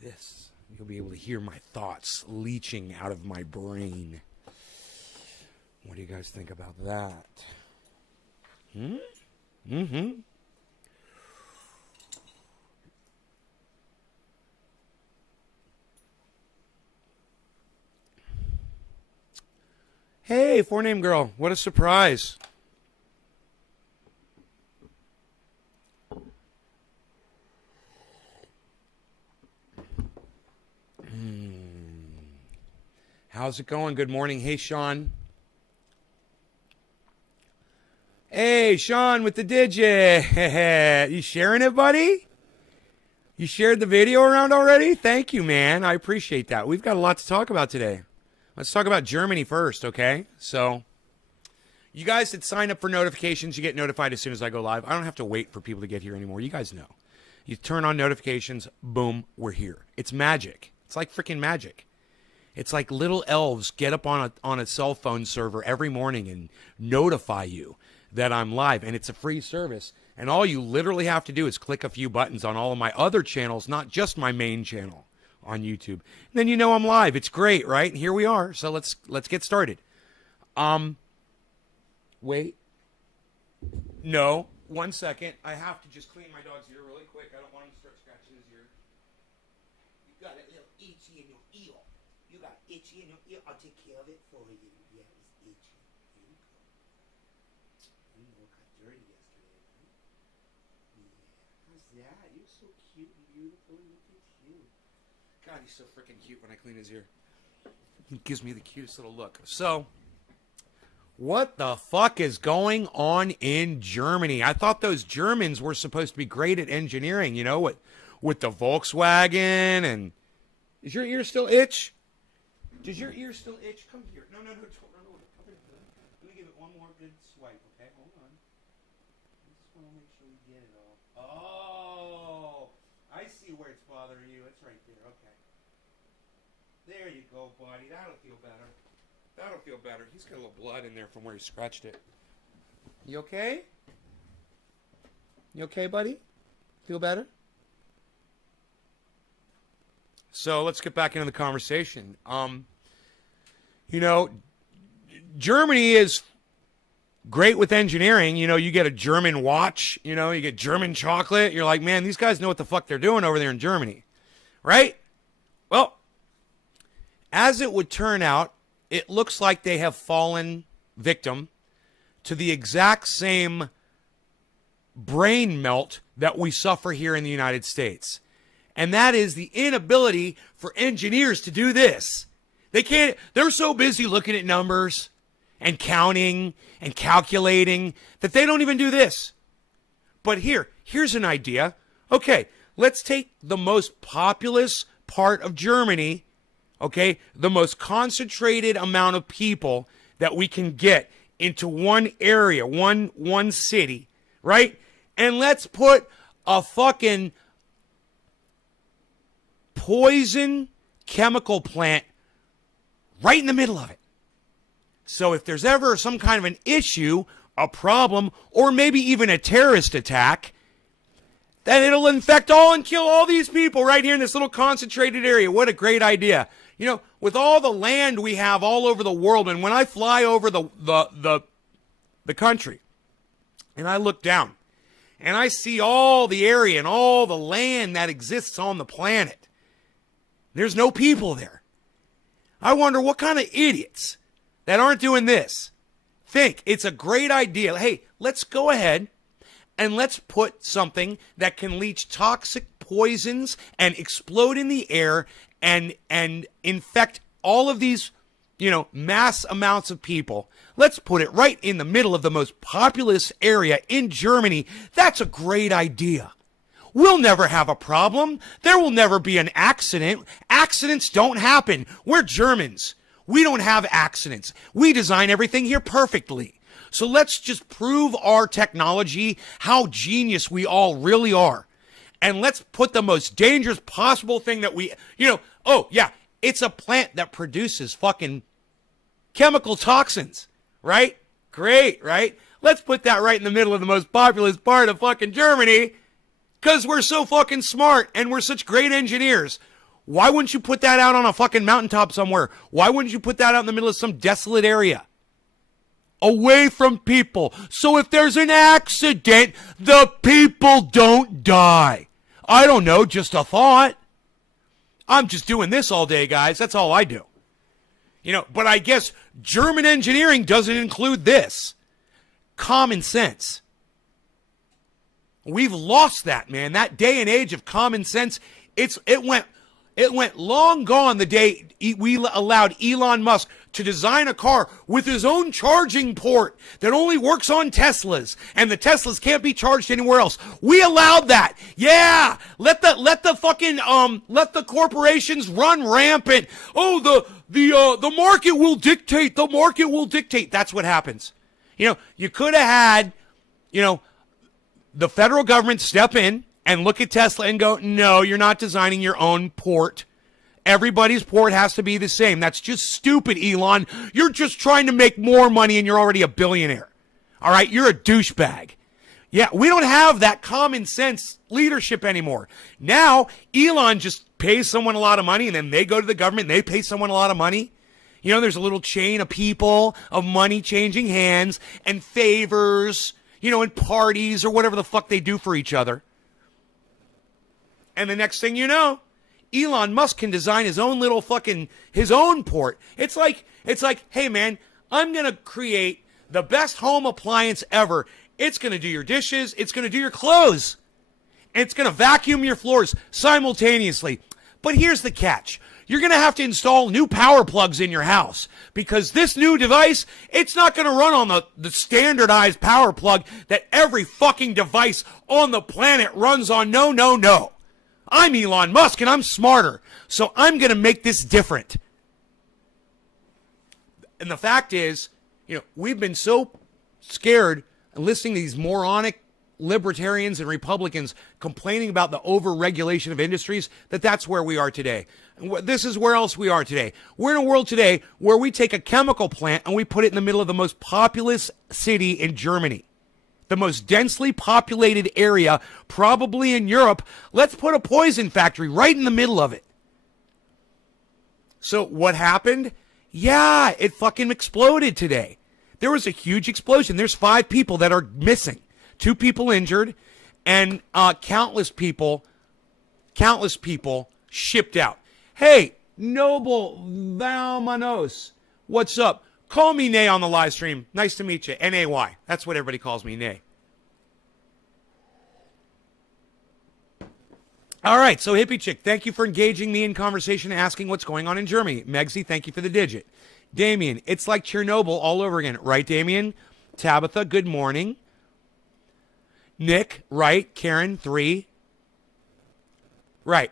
this. You'll be able to hear my thoughts leaching out of my brain. What do you guys think about that? Mm-hmm. Hey, four-name girl. What a surprise. How's it going? Good morning. Hey, Sean. Hey, Sean with the digit. You sharing it, buddy? You shared the video around already? Thank you, man. I appreciate that. We've got a lot to talk about today. Let's talk about Germany first, okay? So, you guys that sign up for notifications, you get notified as soon as I go live. I don't have to wait for people to get here anymore. You guys know. You turn on notifications, boom, we're here. It's magic. It's like freaking magic. It's like little elves get up on a cell phone server every morning and notify you that I'm live, and it's a free service. And all you literally have to do is click a few buttons on all of my other channels, not just my main channel on YouTube. And then you know I'm live. It's great, right? And here we are. So let's get started. Wait. No, 1 second. I have to just clean my dog's ear really quick. I don't want him to start scratching his ear. You got a little itchy in your ear. You got itchy in your ear. I'll take care of it for you. Yeah, it's itchy. Here you go. You know, it got dirty yesterday, right? Yeah. How's that? You're so cute and beautiful. Look at you. God, he's so freaking cute when I clean his ear. He gives me the cutest little look. So, what the fuck is going on in Germany? I thought those Germans were supposed to be great at engineering, you know, with the Volkswagen and... Is your ear still itch? Does your ear still itch? Come here. No, don't run away. Come here. Let me give it one more good swipe, okay? Hold on. I just want to make sure we get it all. Oh, I see where it's bothering you. It's right there. Okay. There you go, buddy. That'll feel better. That'll feel better. He's got a little blood in there from where he scratched it. You okay? You okay, buddy? Feel better? So let's get back into the conversation. You know, Germany is great with engineering. You know, you get a German watch, you know, you get German chocolate. You're like, man, these guys know what the fuck they're doing over there in Germany. Right? Well, as it would turn out, it looks like they have fallen victim to the exact same brain melt that we suffer here in the United States. And that is the inability for engineers to do this. They're so busy looking at numbers and counting and calculating that they don't even do this. But here's an idea. Okay, let's take the most populous part of Germany, okay, the most concentrated amount of people that we can get into one area, one city, right? And let's put a fucking poison chemical plant right in the middle of it. So if there's ever some kind of an issue, a problem, or maybe even a terrorist attack, then it'll infect all and kill all these people right here in this little concentrated area. What a great idea. You know, with all the land we have all over the world, and when I fly over the country, and I look down, and I see all the area and all the land that exists on the planet, there's no people there. I wonder what kind of idiots that aren't doing this think it's a great idea. Hey, let's go ahead and let's put something that can leach toxic poisons and explode in the air and infect all of these, you know, mass amounts of people. Let's put it right in the middle of the most populous area in Germany. That's a great idea. We'll never have a problem. There will never be an accident. Accidents don't happen. We're Germans. We don't have accidents. We design everything here perfectly. So let's just prove our technology, how genius we all really are. And let's put the most dangerous possible thing that we, you know, oh yeah, it's a plant that produces fucking chemical toxins, right? Great, right? Let's put that right in the middle of the most populous part of fucking Germany, because we're so fucking smart and we're such great engineers. Why wouldn't you put that out on a fucking mountaintop somewhere? Why wouldn't you put that out in the middle of some desolate area? Away from people. So if there's an accident, the people don't die. I don't know, just a thought. I'm just doing this all day, guys. That's all I do. But I guess German engineering doesn't include this. Common sense. We've lost that, man. That day and age of common sense, it went long gone the day we allowed Elon Musk to design a car with his own charging port that only works on Teslas, and the Teslas can't be charged anywhere else. We allowed that. Yeah, let the corporations run rampant. Oh, the market will dictate. The market will dictate. That's what happens. You could have had, the federal government step in and look at Tesla and go, no, you're not designing your own port. Everybody's port has to be the same. That's just stupid, Elon. You're just trying to make more money and you're already a billionaire. All right, you're a douchebag. Yeah, we don't have that common sense leadership anymore. Now, Elon just pays someone a lot of money and then they go to the government and they pay someone a lot of money. There's a little chain of people, of money changing hands and favors, and parties or whatever the fuck they do for each other. And the next thing you know, Elon Musk can design his own little his own port. It's like, hey man, I'm going to create the best home appliance ever. It's going to do your dishes. It's going to do your clothes. And it's going to vacuum your floors simultaneously. But here's the catch. You're going to have to install new power plugs in your house because this new device, it's not going to run on the standardized power plug that every fucking device on the planet runs on. No, no, no. I'm Elon Musk and I'm smarter. So I'm going to make this different. And the fact is, we've been so scared listening to these moronic libertarians and Republicans complaining about the over-regulation of industries, that's where we are today. And this is where else we are today. We're in a world today where we take a chemical plant and we put it in the middle of the most populous city in Germany. The most densely populated area, probably in Europe. Let's put a poison factory right in the middle of it. So what happened? Yeah, it fucking exploded today. There was a huge explosion. There's 5 people that are missing. 2 people injured, and countless people shipped out. Hey, Noble Valmanos, what's up? Call me Nay on the live stream. Nice to meet you. N-A-Y. That's what everybody calls me, Nay. All right, so Hippie Chick, thank you for engaging me in conversation and asking what's going on in Germany. Megsy, thank you for the digit. Damien, it's like Chernobyl all over again. Right, Damien? Tabitha, good morning. Nick, right. Karen, 3. Right.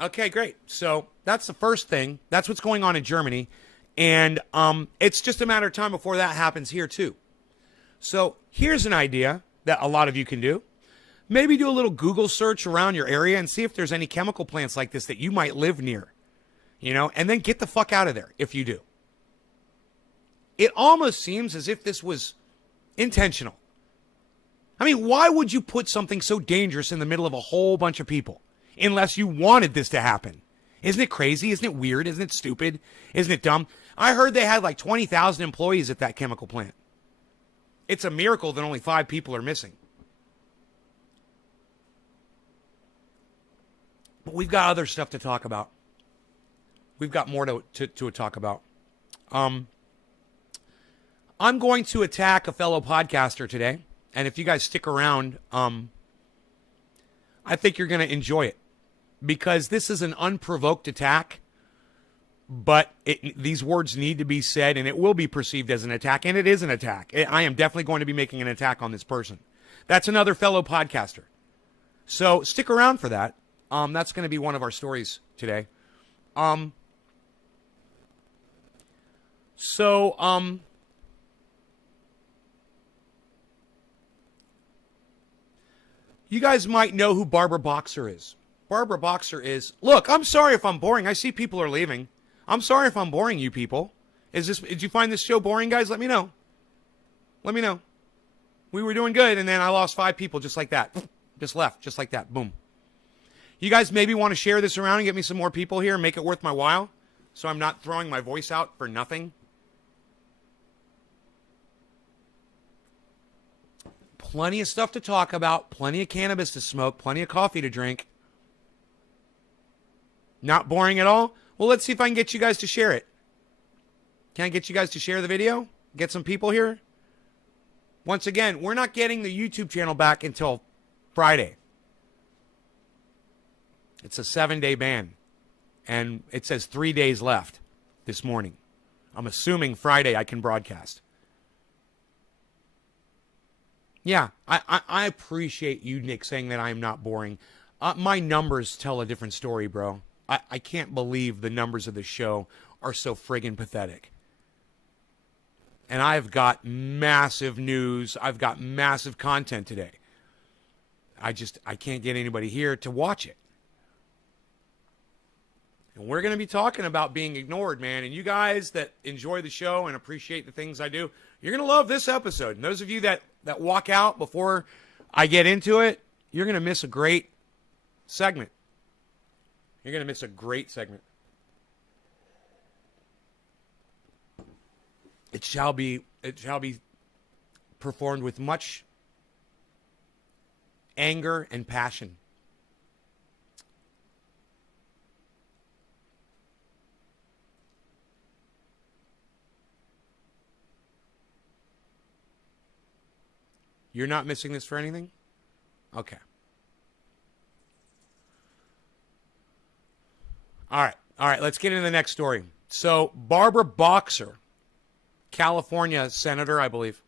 Okay, great. So that's the first thing. That's what's going on in Germany. And it's just a matter of time before that happens here, too. So here's an idea that a lot of you can do. Maybe do a little Google search around your area and see if there's any chemical plants like this that you might live near. And then get the fuck out of there if you do. It almost seems as if this was intentional. I mean, why would you put something so dangerous in the middle of a whole bunch of people unless you wanted this to happen? Isn't it crazy? Isn't it weird? Isn't it stupid? Isn't it dumb? I heard they had like 20,000 employees at that chemical plant. It's a miracle that only 5 people are missing. But we've got other stuff to talk about. We've got more to talk about. I'm going to attack a fellow podcaster today. And if you guys stick around, I think you're going to enjoy it. Because this is an unprovoked attack. But these words need to be said, and it will be perceived as an attack. And it is an attack. I am definitely going to be making an attack on this person. That's another fellow podcaster. So stick around for that. That's going to be one of our stories today. You guys might know who Barbara Boxer is. Barbara Boxer is... Look, I'm sorry if I'm boring. I see people are leaving. I'm sorry if I'm boring you people. Did you find this show boring, guys? Let me know. Let me know. We were doing good, and then I lost 5 people just like that. Just left, just like that. Boom. You guys maybe want to share this around and get me some more people here and make it worth my while, so I'm not throwing my voice out for nothing. Plenty of stuff to talk about, plenty of cannabis to smoke, plenty of coffee to drink. Not boring at all? Well, let's see if I can get you guys to share it. Can I get you guys to share the video? Get some people here? Once again, we're not getting the YouTube channel back until Friday. It's a 7-day ban. And it says 3 days left this morning. I'm assuming Friday I can broadcast. Yeah, I appreciate you, Nick, saying that I am not boring. My numbers tell a different story, bro. I can't believe the numbers of the show are so friggin' pathetic. And I've got massive news. I've got massive content today. I can't get anybody here to watch it. And we're going to be talking about being ignored, man. And you guys that enjoy the show and appreciate the things I do, you're going to love this episode. And those of you that walk out before I get into it, you're going to miss a great segment. You're going to miss a great segment. It shall be performed with much anger and passion. You're not missing this for anything? Okay. All right, let's get into the next story. So, Barbara Boxer, California senator, I believe,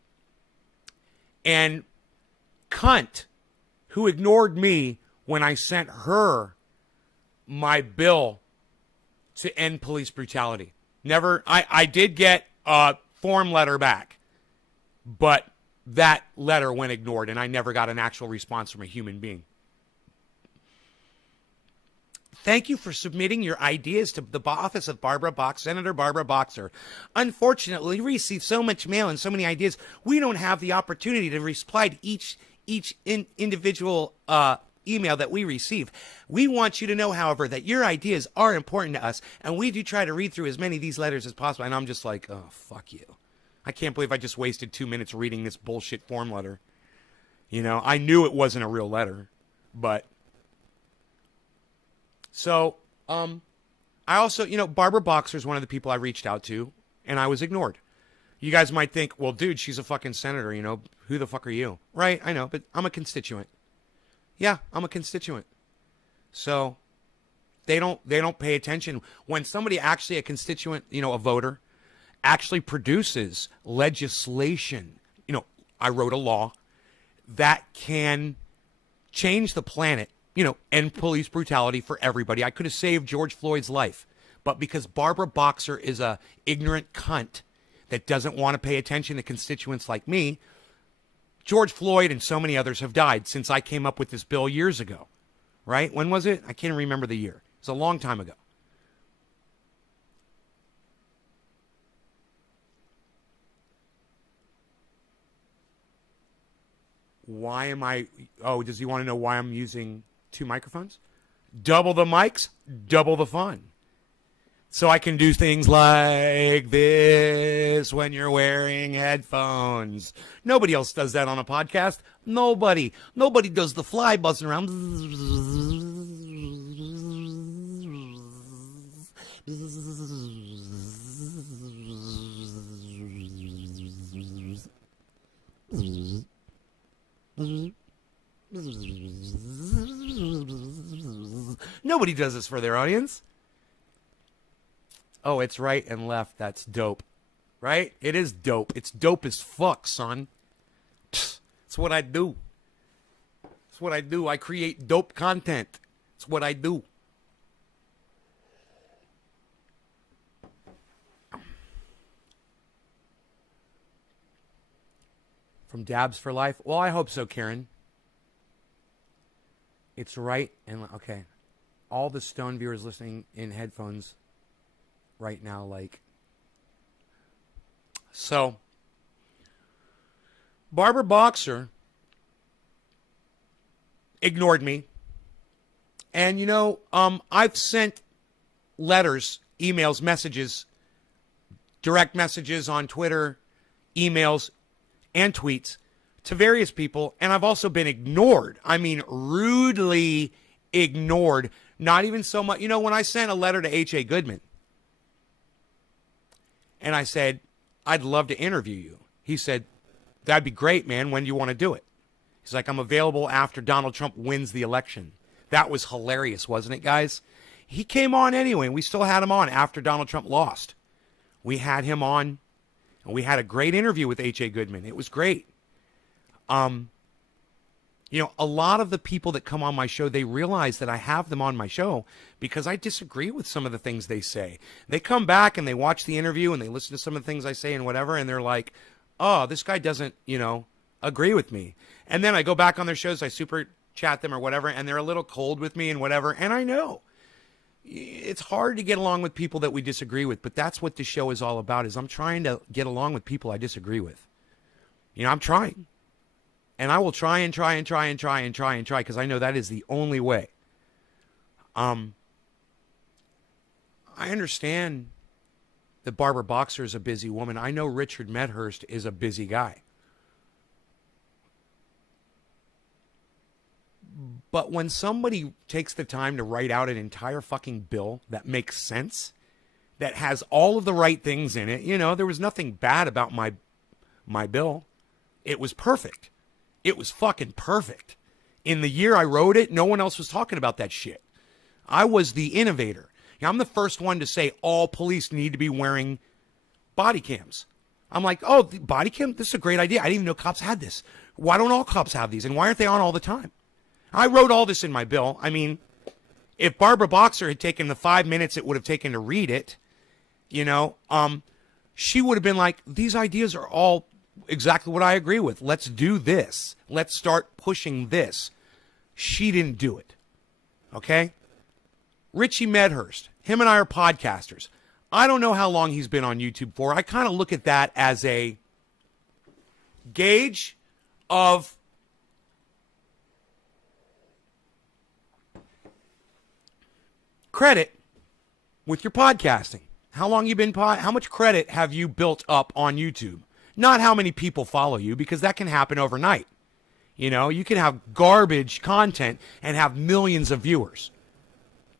and cunt who ignored me when I sent her my bill to end police brutality. I did get a form letter back, but that letter went ignored, and I never got an actual response from a human being. Thank you for submitting your ideas to the office of Senator Barbara Boxer. Unfortunately, we receive so much mail and so many ideas, we don't have the opportunity to reply to each individual email that we receive. We want you to know, however, that your ideas are important to us, and we do try to read through as many of these letters as possible. And I'm just like, oh, fuck you. I can't believe I just wasted 2 minutes reading this bullshit form letter. You know, I knew it wasn't a real letter, but... So, I also, Barbara Boxer is one of the people I reached out to, and I was ignored. You guys might think, well, dude, she's a fucking senator, who the fuck are you? Right, I know, but I'm a constituent. Yeah, I'm a constituent. So, they don't pay attention. When somebody actually, a constituent, a voter, actually produces legislation, I wrote a law that can change the planet, end police brutality for everybody. I could have saved George Floyd's life, but because Barbara Boxer is a ignorant cunt that doesn't want to pay attention to constituents like me, George Floyd and so many others have died since I came up with this bill years ago, right? When was it? I can't remember the year. It's a long time ago. Why am I... Oh, does he want to know why I'm using 2 microphones? Double the mics, double the fun. So I can do things like this when you're wearing headphones. Nobody else does that on a podcast. Nobody does the fly buzzing around. Nobody does this for their audience. Oh, it's right and left. That's dope. Right? It is dope. It's dope as fuck, son. It's what I do. It's what I do. I create dope content. It's what I do. From Dabs for Life? Well, I hope so, Karen. It's right and... Okay. All the Stone viewers listening in headphones right now, like... So, Barbara Boxer ignored me And, I've sent letters, emails, messages, direct messages on Twitter, emails, and tweets to various people. And I've also been ignored. I mean, rudely ignored. Not even so much. When I sent a letter to H.A. Goodman and I said, I'd love to interview you. He said, that'd be great, man. When do you want to do it? He's like, I'm available after Donald Trump wins the election. That was hilarious, wasn't it, guys? He came on anyway, and we still had him on after Donald Trump lost. We had him on, and we had a great interview with H.A. Goodman. It was great. A lot of the people that come on my show, they realize that I have them on my show because I disagree with some of the things they say. They come back and they watch the interview and they listen to some of the things I say and whatever, and they're like, oh, this guy doesn't, agree with me. And then I go back on their shows, I super chat them or whatever, and they're a little cold with me and whatever. And I know it's hard to get along with people that we disagree with, but that's what the show is all about, is I'm trying to get along with people I disagree with. I'm trying. And I will try because I know that is the only way. I understand that Barbara Boxer is a busy woman. I know Richard Medhurst is a busy guy. But when somebody takes the time to write out an entire fucking bill that makes sense, that has all of the right things in it, there was nothing bad about my bill. It was perfect. It was fucking perfect. In the year I wrote it, no one else was talking about that shit. I was the innovator. I'm the first one to say all police need to be wearing body cams. I'm like, oh, the body cam? This is a great idea. I didn't even know cops had this. Why don't all cops have these? And why aren't they on all the time? I wrote all this in my bill. I mean, if Barbara Boxer had taken the 5 minutes it would have taken to read it, she would have been like, these ideas are all exactly what I agree with. Let's do this. Let's start pushing this. She didn't do it. Okay? Richie Medhurst, him and I are podcasters. I don't know how long he's been on YouTube for. I kind of look at that as a gauge of credit with your podcasting. How long you been how much credit have you built up on YouTube? Not how many people follow you, because that can happen overnight. You can have garbage content and have millions of viewers.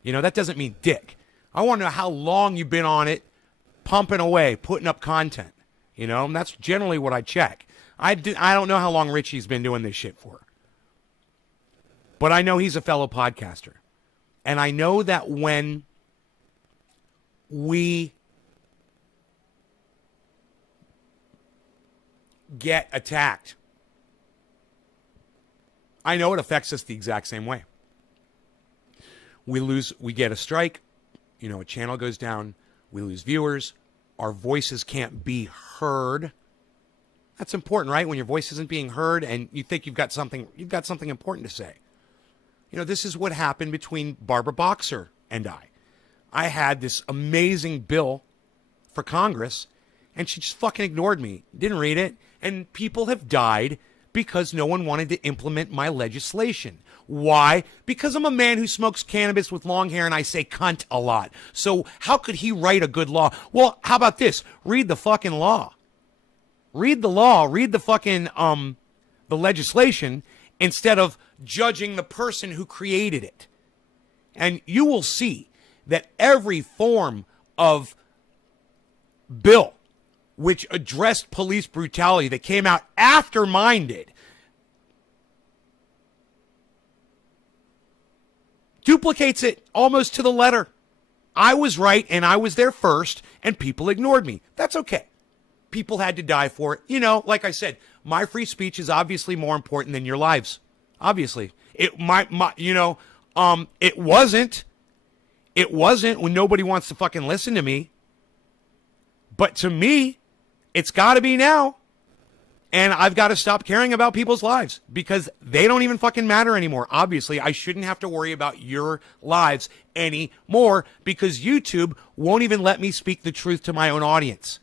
That doesn't mean dick. I want to know how long you've been on it, pumping away, putting up content. And that's generally what I check. I don't know how long Richie's been doing this shit for. But I know he's a fellow podcaster. And I know that when we get attacked, I know it affects us the exact same way. We get a strike, a channel goes down, we lose viewers, our voices can't be heard. That's important, right? When your voice isn't being heard and you think you've got something important to say. This is what happened between Barbara Boxer and I. I had this amazing bill for Congress, and she just fucking ignored me, didn't read it, and people have died because no one wanted to implement my legislation. Why? Because I'm a man who smokes cannabis with long hair and I say cunt a lot. So how could he write a good law? Well, how about this? Read the fucking law. Read the law. Read the fucking, the legislation instead of judging the person who created it. And you will see that every form of bill which addressed police brutality that came out after mine did duplicates it almost to the letter. I was right and I was there first and people ignored me. That's okay. People had to die for it. Like I said, my free speech is obviously more important than your lives. Obviously. It wasn't when nobody wants to fucking listen to me. But to me, it's got to be now. And I've got to stop caring about people's lives because they don't even fucking matter anymore. Obviously, I shouldn't have to worry about your lives anymore because YouTube won't even let me speak the truth to my own audience.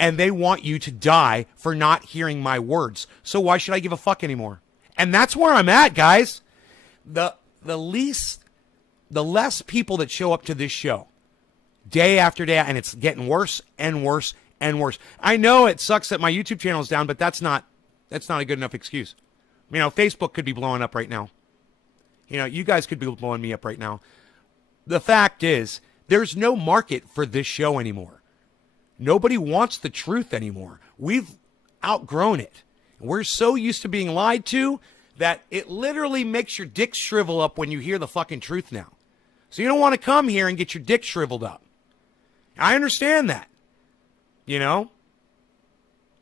And they want you to die for not hearing my words. So why should I give a fuck anymore? And that's where I'm at, guys. The the less people that show up to this show day after day, and it's getting worse and worse and worse. I know it sucks that my YouTube channel is down, but that's not a good enough excuse. You know, Facebook could be blowing up right now. You know, you guys could be blowing me up right now. The fact is, there's no market for this show anymore. Nobody wants the truth anymore. We've outgrown it. We're so used to being lied to that it literally makes your dick shrivel up when you hear the fucking truth now. So you don't want to come here and get your dick shriveled up. I understand that. You know?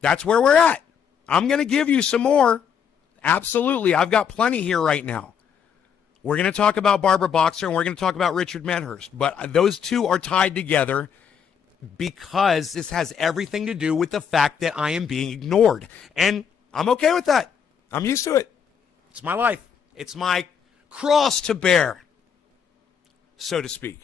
That's where we're at. I'm going to give you some more. Absolutely. I've got plenty here right now. We're going to talk about Barbara Boxer and we're going to talk about Richard Medhurst. But those two are tied together because this has everything to do with the fact that I am being ignored. And I'm okay with that. I'm used to it. It's my life. It's my cross to bear, so to speak.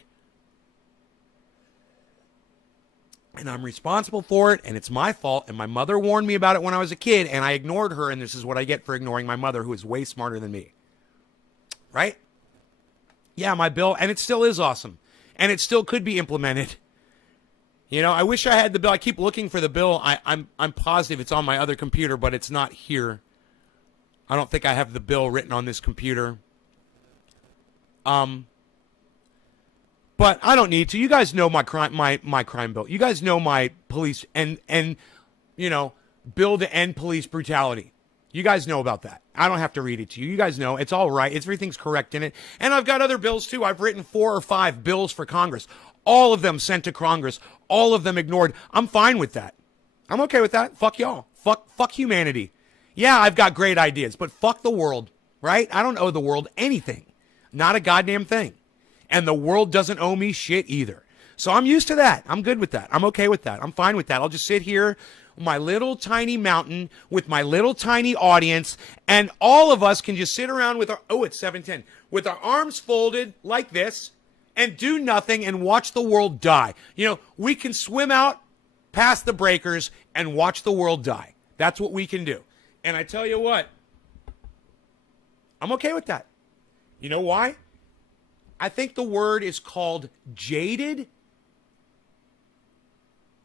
And I'm responsible for it, and it's my fault. And my mother warned me about it when I was a kid, and I ignored her, and this is what I get for ignoring my mother, who is way smarter than me. Right? Yeah, my bill, and it still is awesome. And it still could be implemented. You know, I wish I had the bill. I keep looking for the bill. I'm positive it's on my other computer, but it's not here. I don't think I have the bill written on this computer. But I don't need to. You guys know my crime bill. You guys know my police and you know, bill to end police brutality. You guys know about that. I don't have to read it to you. You guys know it's all right. Everything's correct in it. And I've got other bills too. I've written 4 or 5 bills for Congress. All of them sent to Congress. All of them ignored. I'm fine with that. I'm okay with that. Fuck y'all. Fuck humanity. Yeah, I've got great ideas, but fuck the world, right? I don't owe the world anything. Not a goddamn thing. And the world doesn't owe me shit either. So I'm used to that. I'm good with that. I'm okay with that. I'm fine with that. I'll just sit here on my little tiny mountain with my little tiny audience, and all of us can just sit around with our, it's 7:10, with our arms folded like this and do nothing and watch the world die. You know, we can swim out past the breakers and watch the world die. That's what we can do. And I tell you what, I'm okay with that. You know why? I think the word is called jaded.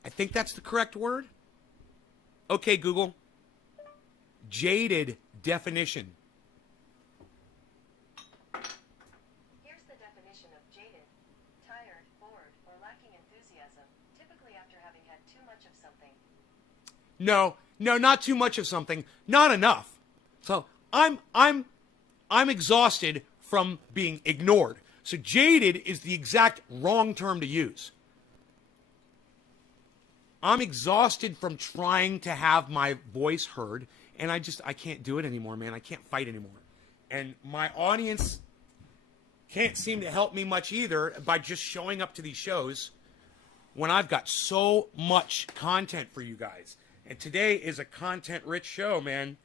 I think that's the correct word. Okay, Google. Jaded definition. Here's the definition of jaded. Tired, bored, or lacking enthusiasm, typically after having had too much of something. No, not too much of something. Not enough. So I'm exhausted from being ignored. So jaded is the exact wrong term to use. I'm exhausted from trying to have my voice heard, and I can't do it anymore, man. I can't fight anymore. And my audience can't seem to help me much either by just showing up to these shows when I've got so much content for you guys. And today is a content-rich show, man.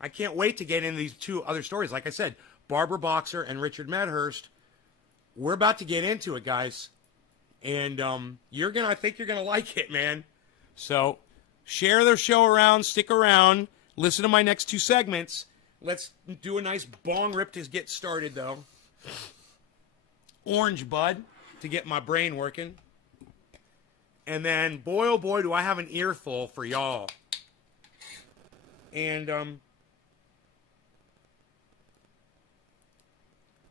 I can't wait to get into these 2 other stories. Like I said, Barbara Boxer and Richard Medhurst. We're about to get into it, guys. And I think you're gonna like it, man. So share their show around, stick around, listen to my next 2 segments. Let's do a nice bong rip to get started, though. Orange bud to get my brain working. And then, boy, oh boy, do I have an earful for y'all. And,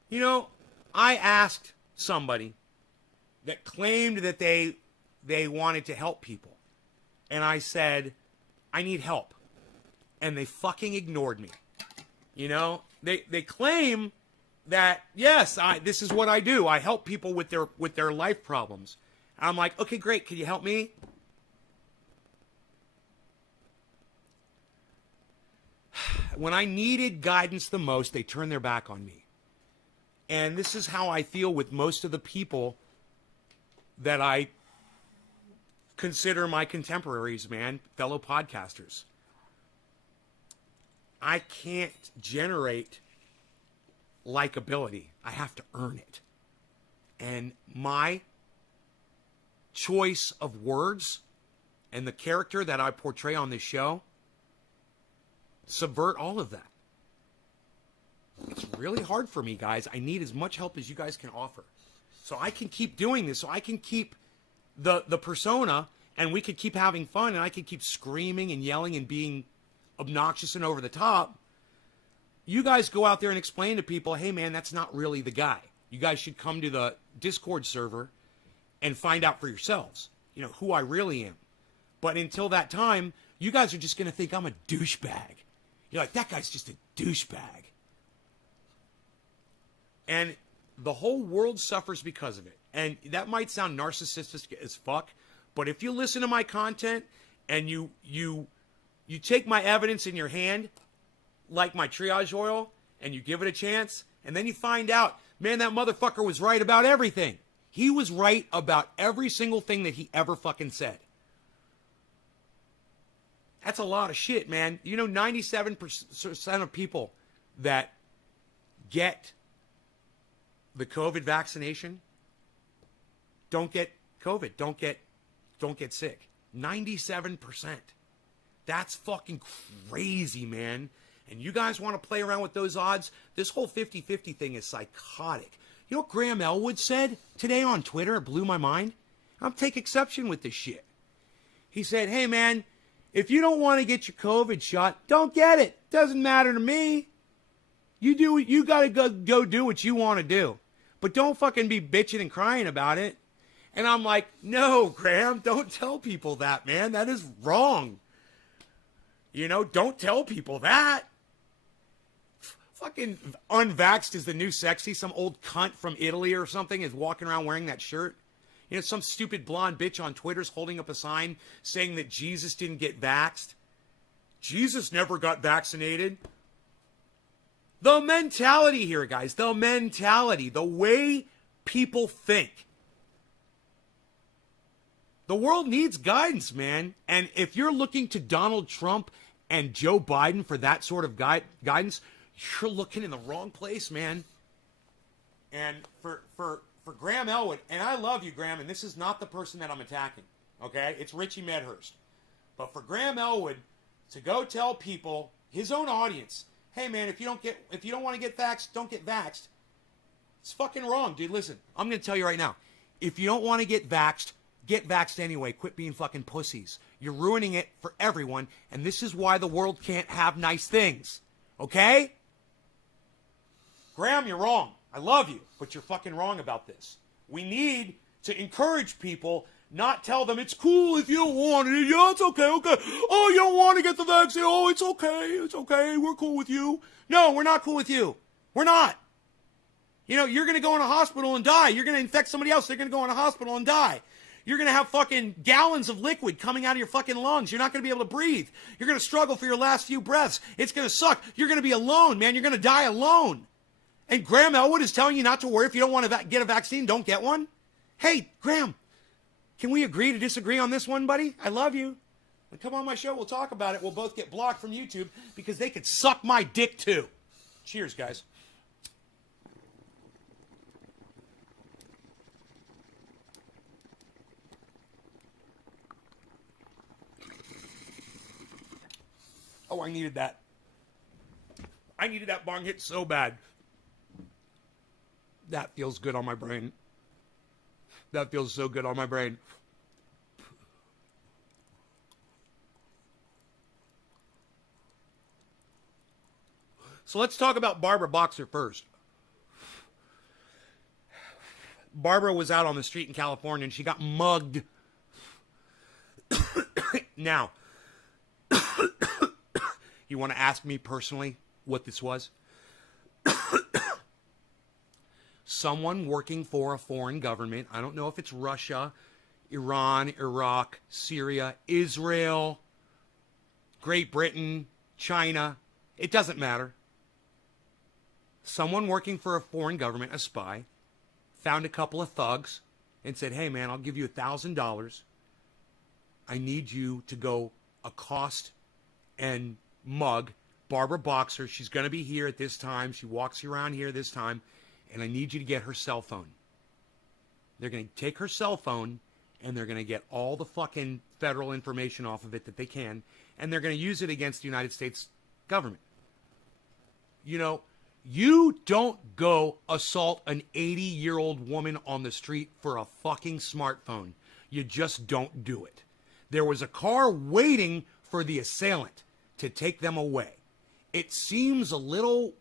you know, I asked somebody that claimed that they wanted to help people. And I said, I need help. And they fucking ignored me. You know, they claim that, yes, this is what I do. I help people with their life problems. And I'm like, okay, great. Can you help me? When I needed guidance the most, they turned their back on me. And this is how I feel with most of the people that I consider my contemporaries, man, fellow podcasters. I can't generate likability. I have to earn it. And my choice of words and the character that I portray on this show subvert all of that. It's really hard for me, guys. I need as much help as you guys can offer. So I can keep doing this. So I can keep the persona, and we could keep having fun, and I could keep screaming and yelling and being obnoxious and over the top. You guys go out there and explain to people, hey, man, that's not really the guy. You guys should come to the Discord server and find out for yourselves, you know, who I really am. But until that time, you guys are just going to think I'm a douchebag. You're like, that guy's just a douchebag. And the whole world suffers because of it. And that might sound narcissistic as fuck, but if you listen to my content and you take my evidence in your hand, like my triage oil, and you give it a chance, and then you find out, man, that motherfucker was right about everything. He was right about every single thing that he ever fucking said. That's a lot of shit, man. You know, 97% of people that get the COVID vaccination don't get COVID, don't get sick. 97%. That's fucking crazy, man. And you guys want to play around with those odds? This whole 50-50 thing is psychotic. You know what Graham Elwood said today on Twitter? It blew my mind. I'll take exception with this shit. He said, hey, man, if you don't want to get your COVID shot, don't get it. Doesn't matter to me. You got to go do what you want to do. But don't fucking be bitching and crying about it. And I'm like, no, Graham, don't tell people that, man. That is wrong. You know, don't tell people that. Fucking unvaxxed is the new sexy. Some old cunt from Italy or something is walking around wearing that shirt. You know, some stupid blonde bitch on Twitter's holding up a sign saying that Jesus didn't get vaxxed. Jesus never got vaccinated. The mentality here, guys, the mentality, the way people think. The world needs guidance, man. And if you're looking to Donald Trump and Joe Biden for that sort of guidance, you're looking in the wrong place, man. And for Graham Elwood, and I love you, Graham, and this is not the person that I'm attacking, okay? It's Richie Medhurst. But for Graham Elwood to go tell people, his own audience, hey, man, if you don't want to get vaxxed, don't get vaxxed. It's fucking wrong, dude. Listen, I'm going to tell you right now. If you don't want to get vaxxed anyway. Quit being fucking pussies. You're ruining it for everyone, and this is why the world can't have nice things. Okay? Graham, you're wrong. I love you, but you're fucking wrong about this. We need to encourage people, not tell them it's cool if you don't want it. Yeah, it's okay, okay. Oh, you don't want to get the vaccine. Oh, it's okay. We're cool with you. No, we're not cool with you. We're not. You know, you're going to go in a hospital and die. You're going to infect somebody else. They're going to go in a hospital and die. You're going to have fucking gallons of liquid coming out of your fucking lungs. You're not going to be able to breathe. You're going to struggle for your last few breaths. It's going to suck. You're going to be alone, man. You're going to die alone. And Graham Elwood is telling you not to worry. If you don't want to get a vaccine, don't get one. Hey, Graham, can we agree to disagree on this one, buddy? I love you. Come on my show. We'll talk about it. We'll both get blocked from YouTube because they could suck my dick too. Cheers, guys. Oh, I needed that. I needed that bong hit so bad. That feels good on my brain. That feels so good on my brain. So let's talk about Barbara Boxer first. Barbara was out on the street in California and she got mugged. Now, you want to ask me personally what this was? Someone working for a foreign government. I don't know if it's Russia, Iran, Iraq, Syria, Israel, Great Britain, China. It doesn't matter. Someone working for a foreign government, a spy, found a couple of thugs and said, hey, man, I'll give you $1,000. I need you to go accost and mug Barbara Boxer. She's going to be here at this time. She walks around here this time. And I need you to get her cell phone. They're going to take her cell phone, and they're going to get all the fucking federal information off of it that they can, and they're going to use it against the United States government. You know, You don't go assault an 80-year-old woman on the street for a fucking smartphone. You just don't do it. There was a car waiting for the assailant to take them away. It seems a little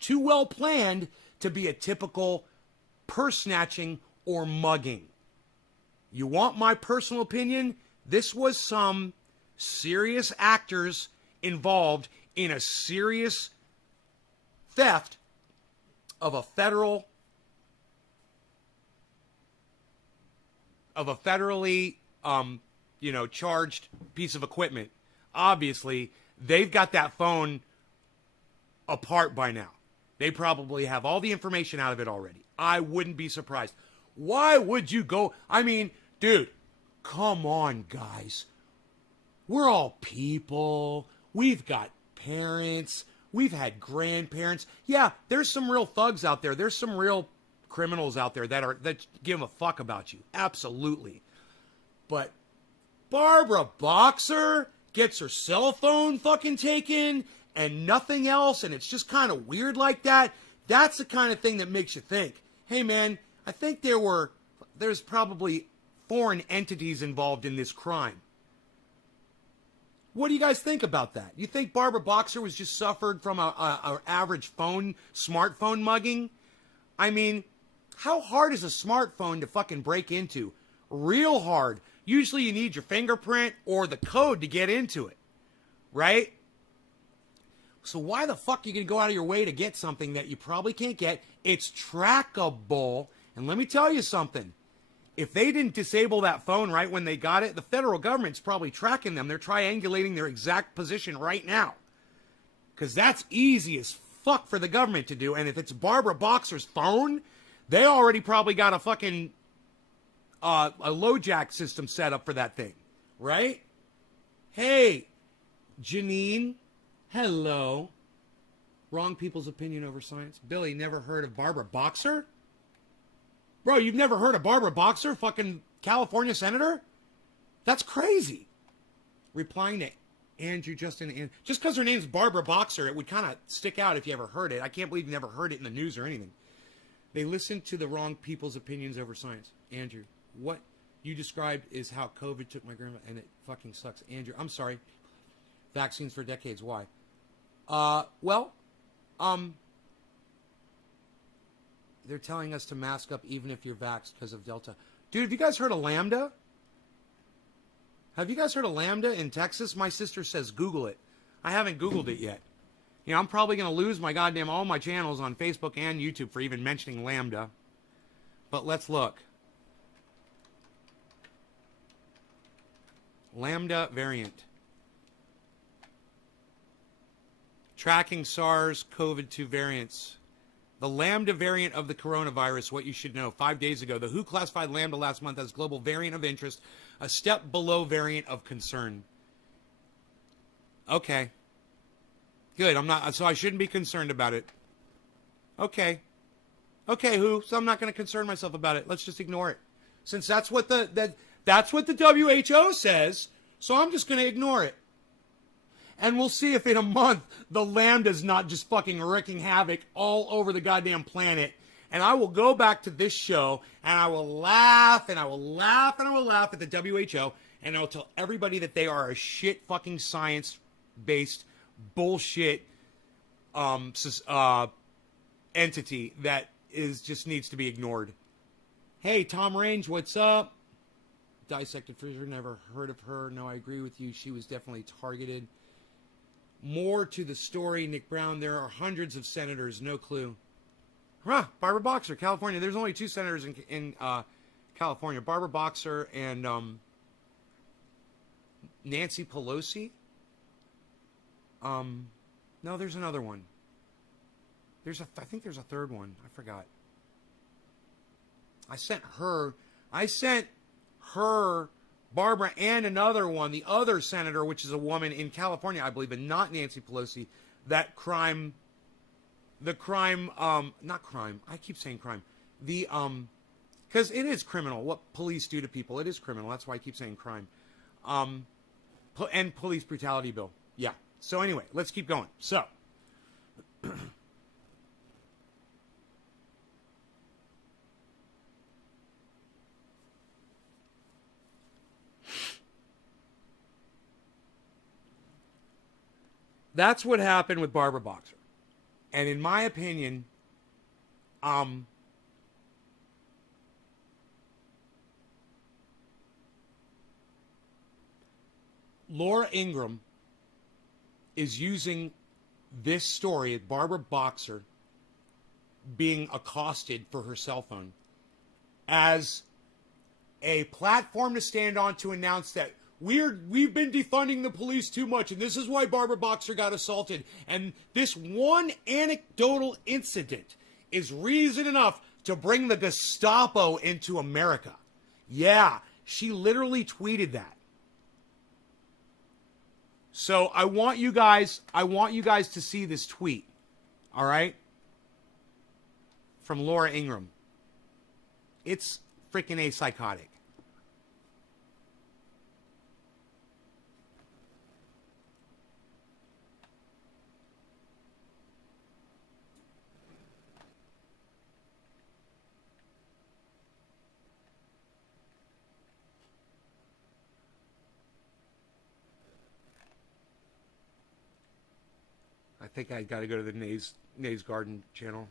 too well planned to be a typical purse snatching or mugging. You want my personal opinion? This was some serious actors involved in a serious theft of a federally charged piece of equipment. Obviously, they've got that phone apart by now. They probably have all the information out of it already. I wouldn't be surprised. Why would you go? I mean, dude, come on, guys. We're all people. We've got parents. We've had grandparents. Yeah, there's some real thugs out there. There's some real criminals out there that give a fuck about you. Absolutely. But Barbara Boxer gets her cell phone fucking taken and nothing else, and it's just kind of weird like that. That's the kind of thing that makes you think, hey man, I think there's probably foreign entities involved in this crime. What do you guys think about that? You think Barbara Boxer was just suffered from a average smartphone mugging? I mean, how hard is a smartphone to fucking break into? Real hard. Usually you need your fingerprint or the code to get into it, right? So why the fuck are you going to go out of your way to get something that you probably can't get? It's trackable. And let me tell you something. If they didn't disable that phone right when they got it, the federal government's probably tracking them. They're triangulating their exact position right now. Because that's easy as fuck for the government to do. And if it's Barbara Boxer's phone, they already probably got a fucking a LoJack system set up for that thing. Right? Hey, Janine. Hello. Wrong people's opinion over science. Billy, never heard of Barbara Boxer? Bro, you've never heard of Barbara Boxer, fucking California senator? That's crazy. Replying to Andrew Justin, just because her name's Barbara Boxer, it would kind of stick out if you ever heard it. I can't believe you never heard it in the news or anything. They listened to the wrong people's opinions over science. Andrew, what you described is how COVID took my grandma, and it fucking sucks. Andrew, I'm sorry. Vaccines for decades. Why? They're telling us to mask up even if you're vaxxed because of Delta. Dude, have you guys heard of Lambda? Have you guys heard of Lambda in Texas? My sister says Google it. I haven't Googled it yet. You know, I'm probably going to lose my goddamn all my channels on Facebook and YouTube for even mentioning Lambda. But let's look. Lambda variant. Tracking SARS-CoV-2 variants. The Lambda variant of the coronavirus, what you should know. 5 days ago, the WHO classified Lambda last month as global variant of interest, a step below variant of concern. Okay. Good. So I shouldn't be concerned about it. Okay. Okay, WHO. So I'm not going to concern myself about it. Let's just ignore it. Since that's what that's what the WHO says, so I'm just going to ignore it. And we'll see if in a month the Lambda's not just fucking wreaking havoc all over the goddamn planet. And I will go back to this show and I will laugh and I will laugh and I will laugh at the WHO and I will tell everybody that they are a shit fucking science-based bullshit entity that just needs to be ignored. Hey, Tom Range, what's up? Dissected Freezer, never heard of her. No, I agree with you. She was definitely targeted. More to the story, Nick Brown. There are hundreds of senators. No clue. Barbara Boxer, California. There's only 2 senators in California. Barbara Boxer and Nancy Pelosi. No, there's another one. I think there's a third one. I forgot. I sent her, Barbara, and another one, the other senator, which is a woman in California, I believe, and not Nancy Pelosi, not crime, I keep saying crime, because it is criminal, what police do to people, it is criminal, that's why I keep saying crime, and police brutality bill, yeah, so anyway, let's keep going, so, that's what happened with Barbara Boxer. And in my opinion, Laura Ingraham is using this story of Barbara Boxer being accosted for her cell phone as a platform to stand on to announce that we've been defunding the police too much, and this is why Barbara Boxer got assaulted. And this one anecdotal incident is reason enough to bring the Gestapo into America. Yeah, she literally tweeted that. So I want you guys to see this tweet. All right? From Laura Ingraham. It's freaking a psychotic. I think I got to go to the Nays Garden channel.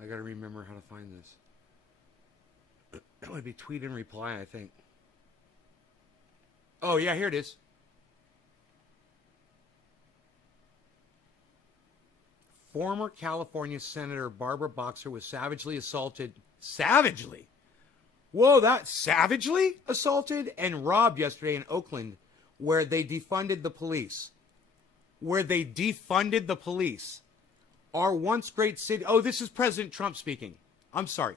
I got to remember how to find this. That would be tweet and reply, I think. Oh, yeah, here it is. Former California Senator Barbara Boxer was savagely assaulted. Savagely? Whoa, that savagely assaulted and robbed yesterday in Oakland, where they defunded the police. Where they defunded the police. Our once great city. Oh, this is President Trump speaking. I'm sorry.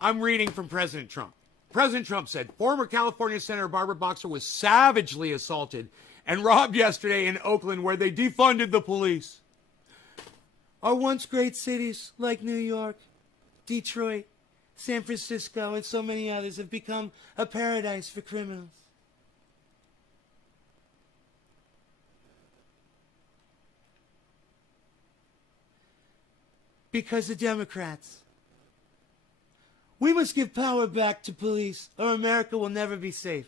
I'm reading from President Trump. President Trump said, former California Senator Barbara Boxer was savagely assaulted and robbed yesterday in Oakland, where they defunded the police. Our once great cities like New York, Detroit, San Francisco, and so many others have become a paradise for criminals. Because of Democrats. We must give power back to police, or America will never be safe.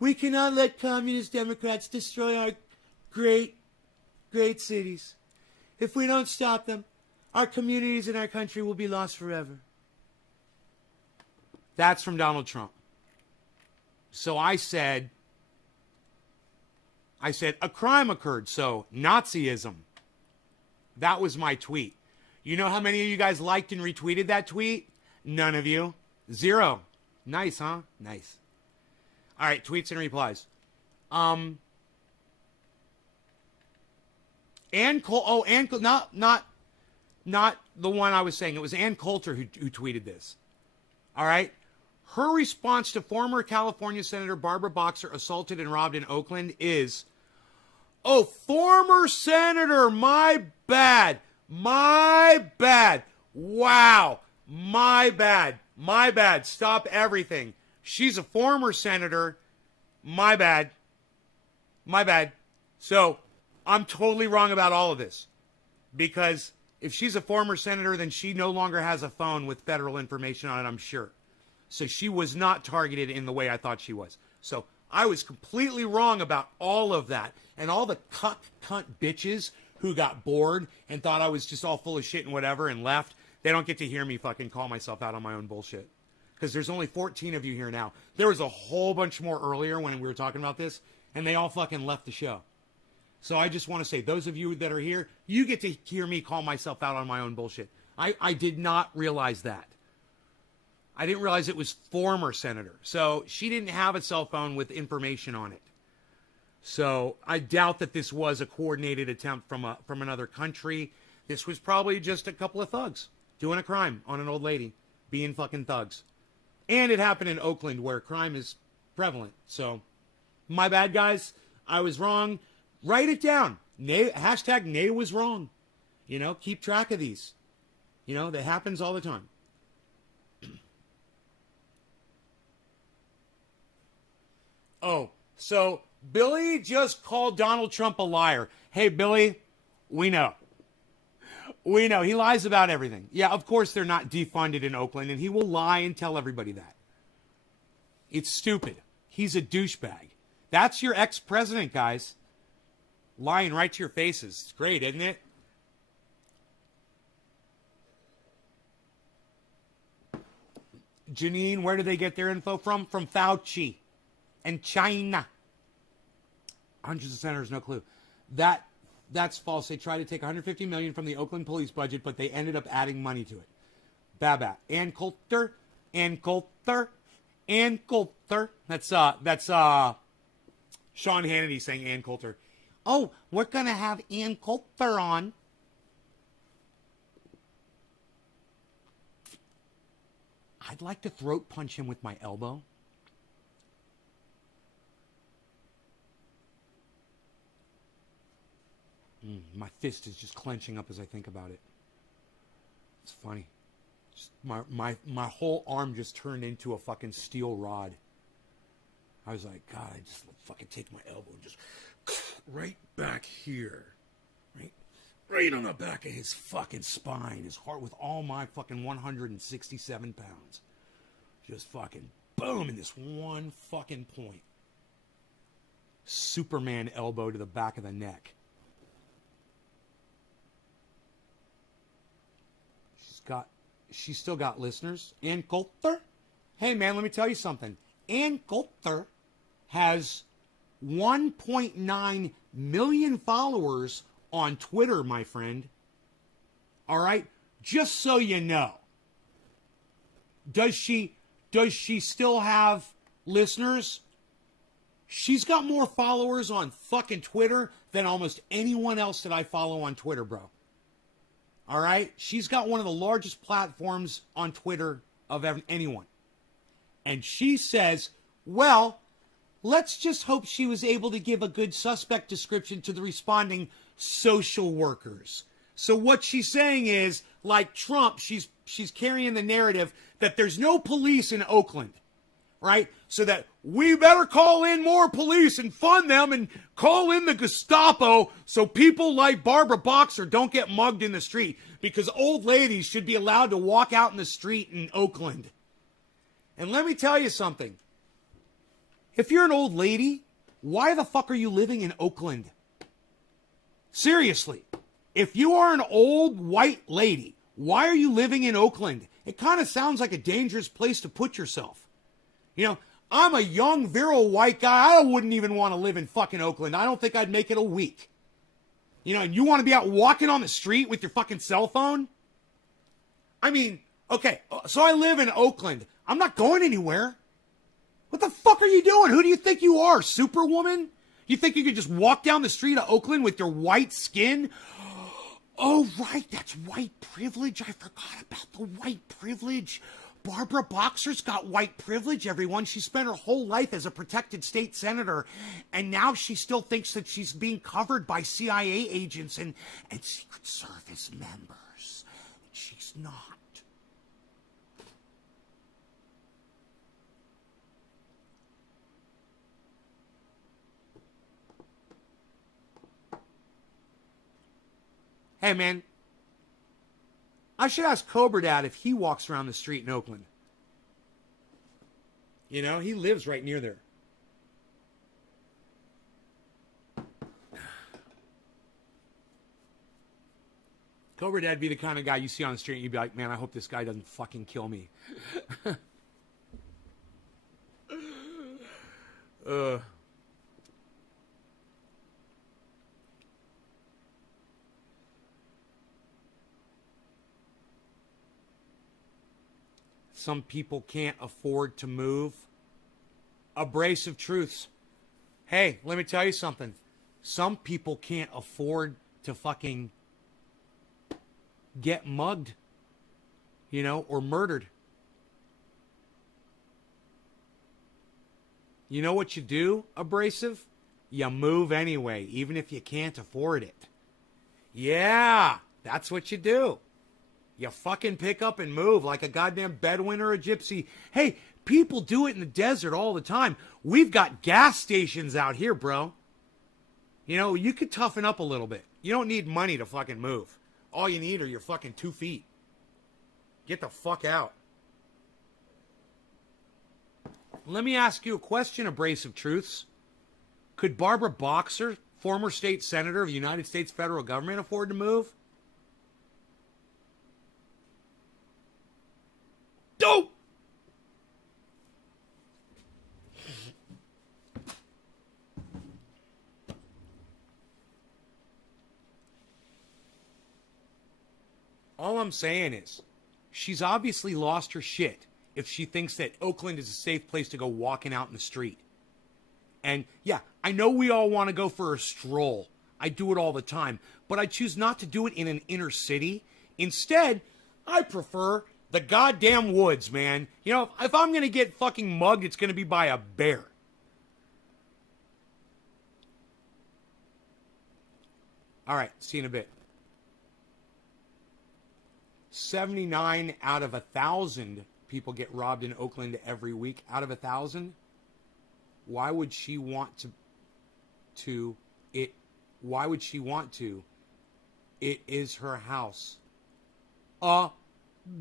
We cannot let communist Democrats destroy our great, great cities. If we don't stop them, our communities and our country will be lost forever. That's from Donald Trump. So I said, a crime occurred, so Nazism. That was my tweet. You know how many of you guys liked and retweeted that tweet? None of you. 0. Nice, huh? Nice. All right, tweets and replies. Ann Coulter, not the one I was saying. It was Ann Coulter who tweeted this. All right? Her response to former California Senator Barbara Boxer assaulted and robbed in Oakland is, oh, former senator, my bad. My bad. Wow. My bad. My bad. Stop everything. She's a former senator. My bad. My bad. So I'm totally wrong about all of this. Because if she's a former senator, then she no longer has a phone with federal information on it, I'm sure. So she was not targeted in the way I thought she was. So I was completely wrong about all of that. And all the cunt bitches who got bored and thought I was just all full of shit and whatever and left, they don't get to hear me fucking call myself out on my own bullshit. Because there's only 14 of you here now. There was a whole bunch more earlier when we were talking about this, and they all fucking left the show. So I just want to say, those of you that are here, you get to hear me call myself out on my own bullshit. I did not realize that. I didn't realize it was former senator. So she didn't have a cell phone with information on it. So I doubt that this was a coordinated attempt from another country. This was probably just a couple of thugs doing a crime on an old lady, being fucking thugs. And it happened in Oakland, where crime is prevalent. So my bad, guys. I was wrong. Write it down. Hashtag Nay was wrong. You know, keep track of these. You know, that happens all the time. Oh, so Billy just called Donald Trump a liar. Hey, Billy, we know. We know. He lies about everything. Yeah, of course they're not defunded in Oakland, and he will lie and tell everybody that. It's stupid. He's a douchebag. That's your ex-president, guys. Lying right to your faces. It's great, isn't it? Janine, where do they get their info from? From Fauci and China. Hundreds of senators, no clue. That's false. They tried to take $150 million from the Oakland police budget, but they ended up adding money to it. Babat. Ann Coulter. That's Sean Hannity saying Ann Coulter. Oh, we're gonna have Ann Coulter on. I'd like to throat punch him with my elbow. My fist is just clenching up as I think about it. It's funny. Just my whole arm just turned into a fucking steel rod. I was like, God, I just fucking take my elbow and just right back here. Right on the back of his fucking spine, his heart, with all my fucking 167 pounds. Just fucking boom in this one fucking point. Superman elbow to the back of the neck. She's still got listeners. Ann Coulter? Hey man, let me tell you something. Ann Coulter has 1.9 million followers on Twitter, my friend. All right? Just so you know. Does she still have listeners? She's got more followers on fucking Twitter than almost anyone else that I follow on Twitter, bro. All right? She's got one of the largest platforms on Twitter of anyone. And she says, well, let's just hope she was able to give a good suspect description to the responding social workers. So what she's saying is, like Trump, she's carrying the narrative that there's no police in Oakland, right? So that we better call in more police and fund them and call in the Ghestappo so people like Barbara Boxer don't get mugged in the street, because old ladies should be allowed to walk out in the street in Oakland. And let me tell you something. If you're an old lady, why the fuck are you living in Oakland? Seriously. If you are an old white lady, why are you living in Oakland? It kind of sounds like a dangerous place to put yourself. You know, I'm a young, virile white guy. I wouldn't even want to live in fucking Oakland. I don't think I'd make it a week. You know, and you want to be out walking on the street with your fucking cell phone? I mean, okay, so I live in Oakland. I'm not going anywhere. What the fuck are you doing? Who do you think you are, Superwoman? You think you could just walk down the street of Oakland with your white skin? Oh, right, that's white privilege. I forgot about the white privilege. Barbara Boxer's got white privilege, everyone. She spent her whole life as a protected state senator, and now she still thinks that she's being covered by CIA agents and Secret Service members. She's not. Hey, man, I should ask Cobra Dad if he walks around the street in Oakland. You know, he lives right near there. Cobra Dad'd be the kind of guy you see on the street and you'd be like, man, I hope this guy doesn't fucking kill me. Some people can't afford to move. Abrasive truths. Hey, let me tell you something. Some people can't afford to fucking get mugged, you know, or murdered. You know what you do, Abrasive? you move anyway, even if you can't afford it. Yeah, that's what you do. You fucking pick up and move like a goddamn Bedouin or a gypsy. Hey, people do it in the desert all the time. We've got gas stations out here, bro. You know, you could toughen up a little bit. You don't need money to fucking move. All you need are your fucking 2 feet. Get the fuck out. Let me ask you a question, Abrasive Truths. Could Barbara Boxer, former state senator of the United States federal government, afford to move? Dope! All I'm saying is, she's obviously lost her shit if she thinks that Oakland is a safe place to go walking out in the street. And yeah, I know we all want to go for a stroll. I do it all the time. But I choose not to do it in an inner city. Instead, I prefer the goddamn woods, man. You know, if I'm going to get fucking mugged, it's going to be by a bear. All right, see you in a bit. 79 out of 1,000 people get robbed in Oakland every week. Out of 1,000? Why would she want to? Why would she want to? It is her house.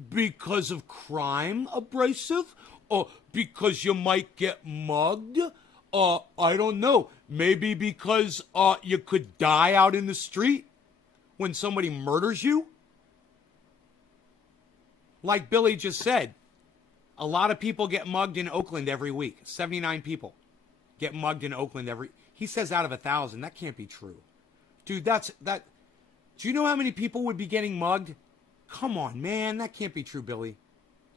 Because of crime, Abrasive? Because you might get mugged? I don't know. Maybe because you could die out in the street when somebody murders you? Like Billy just said, a lot of people get mugged in Oakland every week. 79 people get mugged in Oakland every... He says out of 1,000. That can't be true. Dude, that... Do you know how many people would be getting mugged? Come on, man. That can't be true, Billy.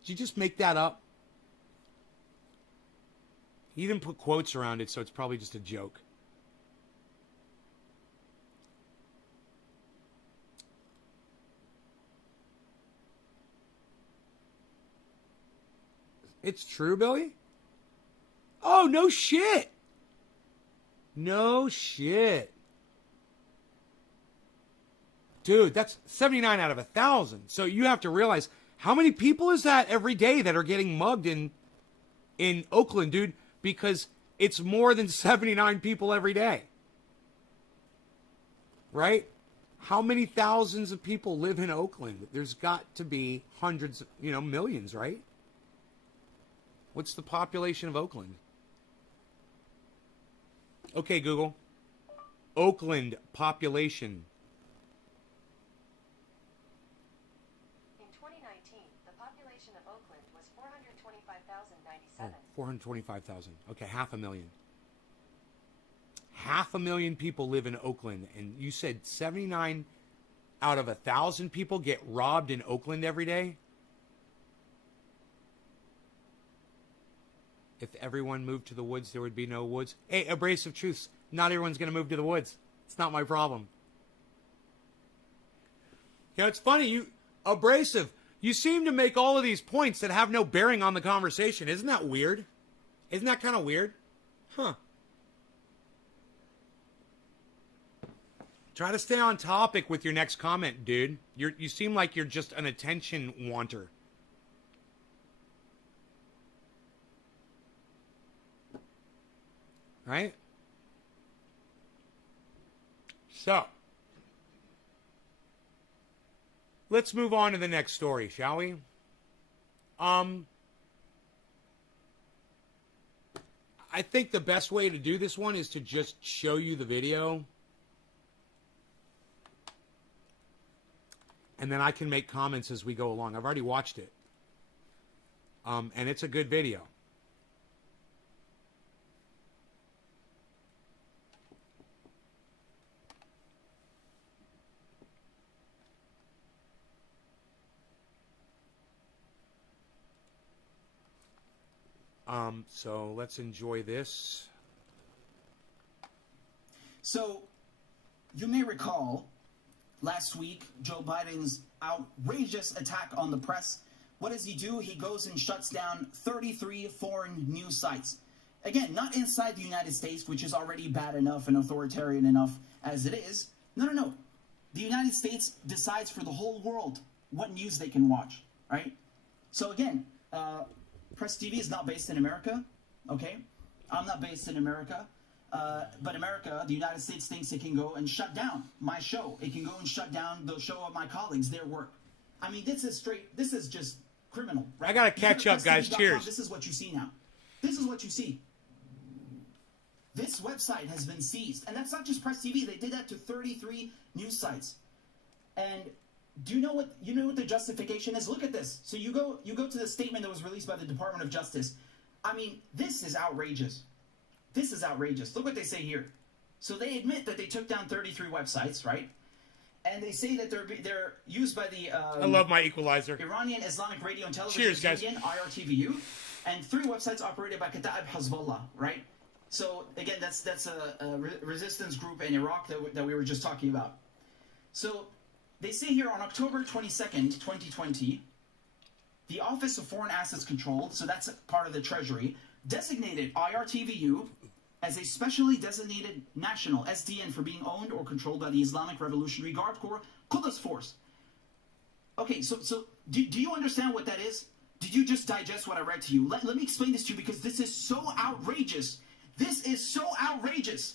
Did you just make that up? He didn't put quotes around it, so it's probably just a joke. It's true, Billy? Oh, no shit. No shit. Dude, that's 79 out of 1,000. So you have to realize, how many people is that every day that are getting mugged in Oakland, dude? Because it's more than 79 people every day. Right? How many thousands of people live in Oakland? There's got to be hundreds, millions, right? What's the population of Oakland? Okay, Google. Oakland population. In 2019, the population of Oakland was 425,097. 425,000. Okay, 500,000. 500,000 people live in Oakland, and you said 79 out of 1,000 people get robbed in Oakland every day? If everyone moved to the woods, there would be no woods. Hey, Abrasive Truths, not everyone's going to move to the woods. It's not my problem. It's funny, Abrasive, you seem to make all of these points that have no bearing on the conversation. Isn't that weird? Isn't that kind of weird? Huh. Try to stay on topic with your next comment, dude. You seem like you're just an attention wanter. Right? So, let's move on to the next story, shall we? I think the best way to do this one is to just show you the video. And then I can make comments as we go along. I've already watched it. And it's a good video. So let's enjoy this. So, you may recall last week Joe Biden's outrageous attack on the press. What does he do? He goes and shuts down 33 foreign news sites. Again, not inside the United States, which is already bad enough and authoritarian enough as it is. No. The United States decides for the whole world what news they can watch, right? So again, Press TV is not based in America, okay? I'm not based in America. But America, the United States, thinks it can go and shut down my show. It can go and shut down the show of my colleagues, their work. I mean, this is just criminal, right? I gotta catch up, guys. Cheers. This is what you see now. This is what you see. This website has been seized. And that's not just Press TV. They did that to 33 news sites. And do you know what the justification is? Look at this. So you go to the statement that was released by the Department of Justice. I mean, this is outrageous. This is outrageous. Look what they say here. So they admit that they took down 33 websites, right? And they say that they're used by the I love my equalizer. Iranian Islamic Radio and Television Cheers, guys. Union, IRTVU, and 3 websites operated by Kataib Hezbollah, right? So again, that's a resistance group in Iraq that we were just talking about. So they say here on October 22nd, 2020, the Office of Foreign Assets Control, so that's part of the Treasury, designated IRTVU as a specially designated national SDN for being owned or controlled by the Islamic Revolutionary Guard Corps Quds Force. Okay, so do you understand what that is? Did you just digest what I read to you? Let me explain this to you because this is so outrageous. This is so outrageous.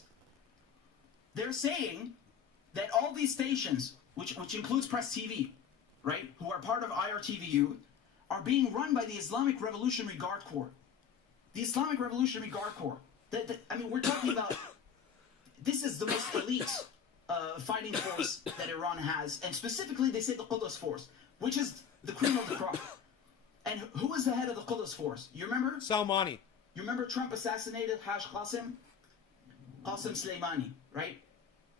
They're saying that all these stations, which includes Press TV, right, who are part of IRTVU, are being run by the Islamic Revolutionary Guard Corps. The Islamic Revolutionary Guard Corps. I mean, we're talking about, this is the most elite fighting force that Iran has. And specifically, they say the Quds Force, which is the cream of the crop. And who is the head of the Quds Force? You remember? Salmani. You remember Trump assassinated Haj Qasem? Qasem Soleimani, right?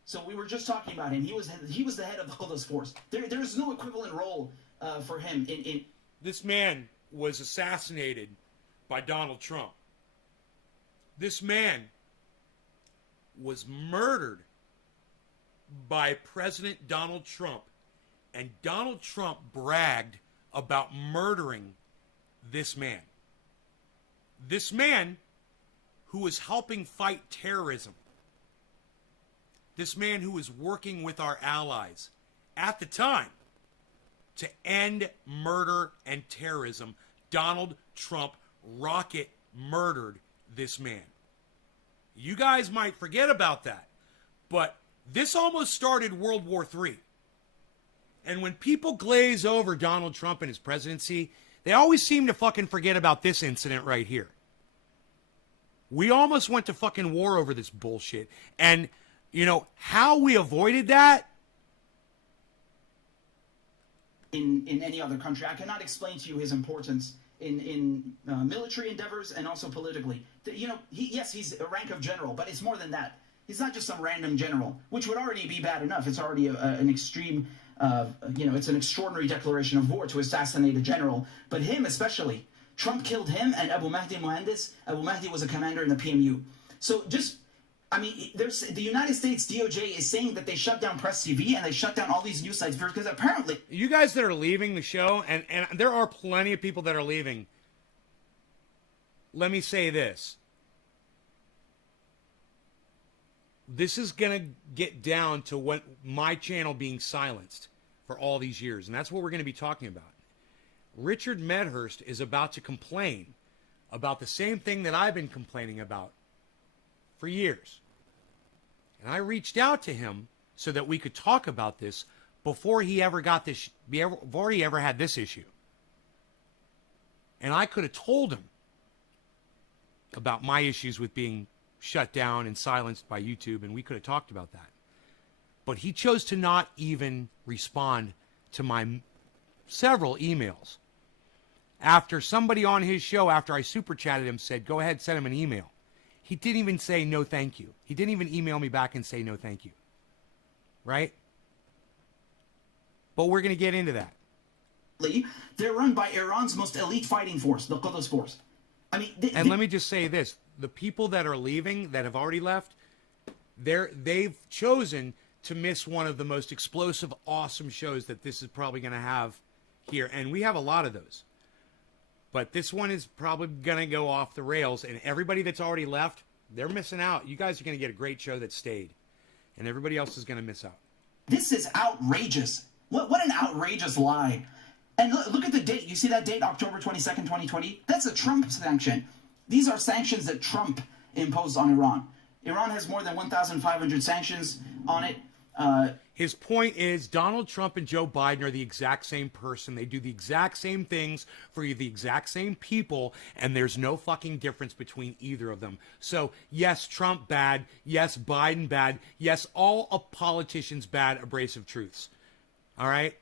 So we were just talking about him. He was the head of the Quds Force. There's no equivalent role for him in. This man was assassinated by Donald Trump. This man was murdered by President Donald Trump. And Donald Trump bragged about murdering this man. This man who was helping fight terrorism. This man who was working with our allies at the time to end murder and terrorism. Donald Trump rocket murdered this man. You guys might forget about that, but this almost started World War III. And when people glaze over Donald Trump and his presidency, they always seem to fucking forget about this incident right here. We almost went to fucking war over this bullshit. And, you know, how we avoided that? In any other country. I cannot explain to you his importance in military endeavors and also politically. You know, he's a rank of general, but it's more than that. He's not just some random general, which would already be bad enough. It's already an extreme, it's an extraordinary declaration of war to assassinate a general. But him especially, Trump killed him and Abu Mahdi Mohandes. Abu Mahdi was a commander in the PMU. So the United States DOJ is saying that they shut down Press TV and they shut down all these news sites because apparently... You guys that are leaving the show, and there are plenty of people that are leaving, let me say this. This is going to get down to what my channel being silenced for all these years, and that's what we're going to be talking about. Richard Medhurst is about to complain about the same thing that I've been complaining about for years. And I reached out to him so that we could talk about this before he ever got this, before he ever had this issue. And I could have told him about my issues with being shut down and silenced by YouTube, and we could have talked about that. But he chose to not even respond to my several emails. After somebody on his show, after I super chatted him, said, go ahead, send him an email. He didn't even say no thank you. He didn't even email me back and say no thank you. Right? But we're going to get into that. They're run by Iran's most elite fighting force, the Quds Force. I mean, let me just say this. The people that are leaving, that have already left, they've chosen to miss one of the most explosive, awesome shows that this is probably going to have here. And we have a lot of those. But this one is probably going to go off the rails, and everybody that's already left, they're missing out. You guys are going to get a great show that stayed, and everybody else is going to miss out. This is outrageous. What an outrageous lie. And look at the date. You see that date, October 22nd, 2020? That's a Trump sanction. These are sanctions that Trump imposed on Iran. Iran has more than 1,500 sanctions on it. His point is Donald Trump and Joe Biden are the exact same person. They do the exact same things for the exact same people, and there's no fucking difference between either of them. So, yes, Trump bad. Yes, Biden bad. Yes, all of politicians bad, abrasive truths. All right?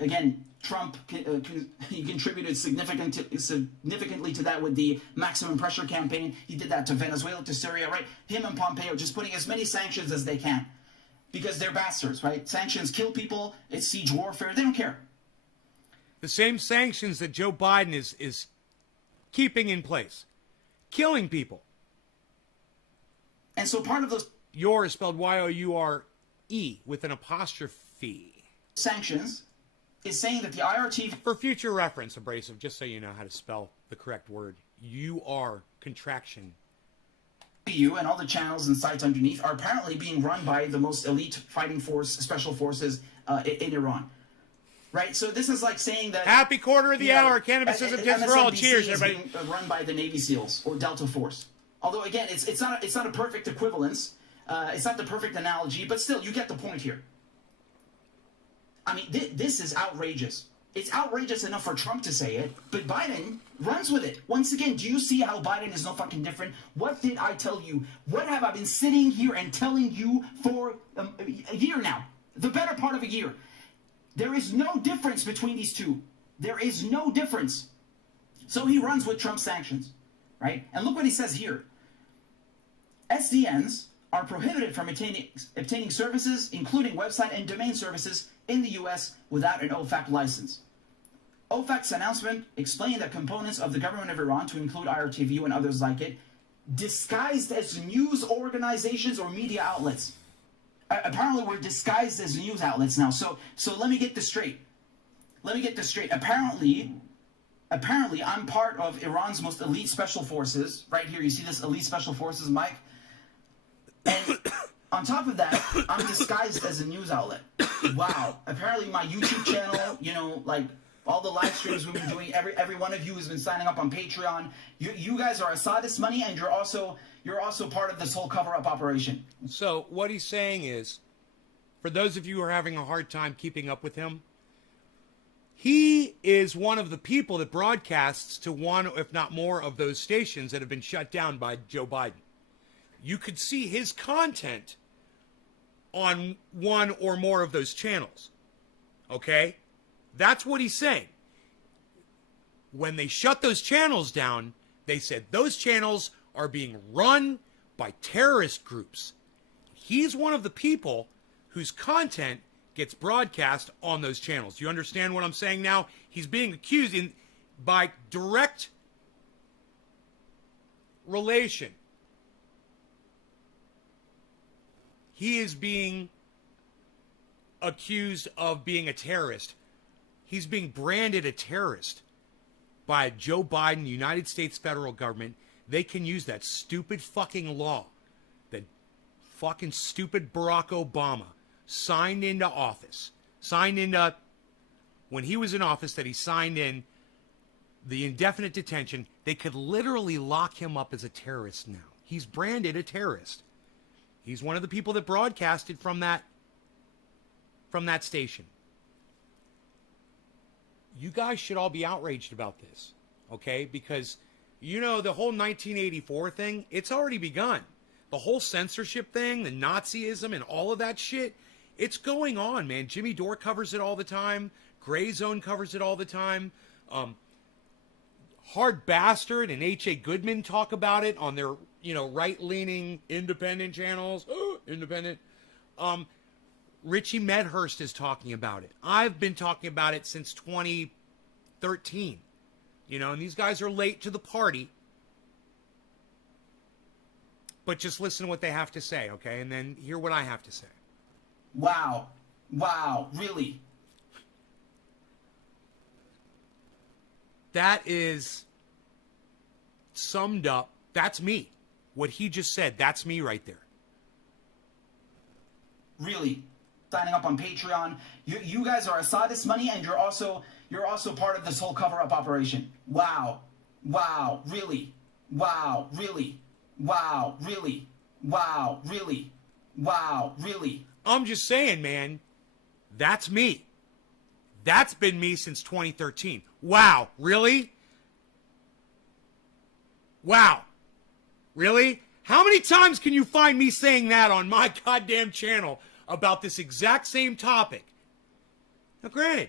Again, Trump he contributed significantly to that with the maximum pressure campaign. He did that to Venezuela, to Syria, right? Him and Pompeo just putting as many sanctions as they can. Because they're bastards, right? Sanctions kill people. It's siege warfare. They don't care. The same sanctions that Joe Biden is keeping in place. Killing people. And so part of those... Your is spelled Y-O-U-R-E with an apostrophe. Sanctions is saying that the IRT... For future reference, abrasive, just so you know how to spell the correct word. U-R, contraction. You and all the channels and sites underneath are apparently being run by the most elite fighting force, special forces in Iran. Right? So this is like saying that... Happy quarter of the hour. Cannabis isn't just for all. Cheers, everybody. Being run by the Navy SEALs or Delta Force. Although, again, it's not a perfect equivalence. It's not the perfect analogy, but still, you get the point here. I mean, this is outrageous. It's outrageous enough for Trump to say it, but Biden runs with it. Once again, do you see how Biden is no fucking different? What did I tell you? What have I been sitting here and telling you for a year now? The better part of a year. There is no difference between these two. There is no difference. So he runs with Trump sanctions, right? And look what he says here. SDNs are prohibited from obtaining services, including website and domain services, in the U.S. without an OFAC license. OFAC's announcement explained that components of the government of Iran, to include IRTV and others like it, disguised as news organizations or media outlets. Apparently, we're disguised as news outlets now. So let me get this straight. Apparently, I'm part of Iran's most elite special forces. Right here, you see this elite special forces, Mike? And on top of that, I'm disguised as a news outlet. Wow. Apparently my YouTube channel, you know, like all the live streams we've been doing, every one of you has been signing up on Patreon. You guys are Assadist money, and you're also part of this whole cover-up operation. So what he's saying is, for those of you who are having a hard time keeping up with him, he is one of the people that broadcasts to one, if not more, of those stations that have been shut down by Joe Biden. You could see his content on one or more of those channels. Okay? That's what he's saying. When they shut those channels down, they said those channels are being run by terrorist groups. He's one of the people whose content gets broadcast on those channels. You understand what I'm saying now? He's being accused by direct relation. He is being accused of being a terrorist. He's being branded a terrorist by Joe Biden, United States federal government. They can use that stupid fucking law that fucking stupid Barack Obama signed into office. When he was in office, that he signed in the indefinite detention. They could literally lock him up as a terrorist now. He's branded a terrorist. He's one of the people that broadcasted from that station. You guys should all be outraged about this, okay? Because, you know, the whole 1984 thing, it's already begun. The whole censorship thing, the Nazism and all of that shit, it's going on, man. Jimmy Dore covers it all the time. Gray Zone covers it all the time. Hard Bastard and H.A. Goodman talk about it on their, you know, right-leaning independent channels. Independent. Richie Medhurst is talking about it. I've been talking about it since 2013. You know, and these guys are late to the party. But just listen to what they have to say, okay? And then hear what I have to say. Wow. Wow. Really? that is summed up. That's me. What he just said, that's me right there. Really, signing up on Patreon. You guys are aside this money, and you're also part of this whole cover-up operation. Wow. Wow. Really. Wow. Really. Wow. Really. Wow. Really. Wow. Really. I'm just saying, man, that's me. That's been me since 2013. Wow. Really? Wow. Really? How many times can you find me saying that on my goddamn channel about this exact same topic? Now, granted,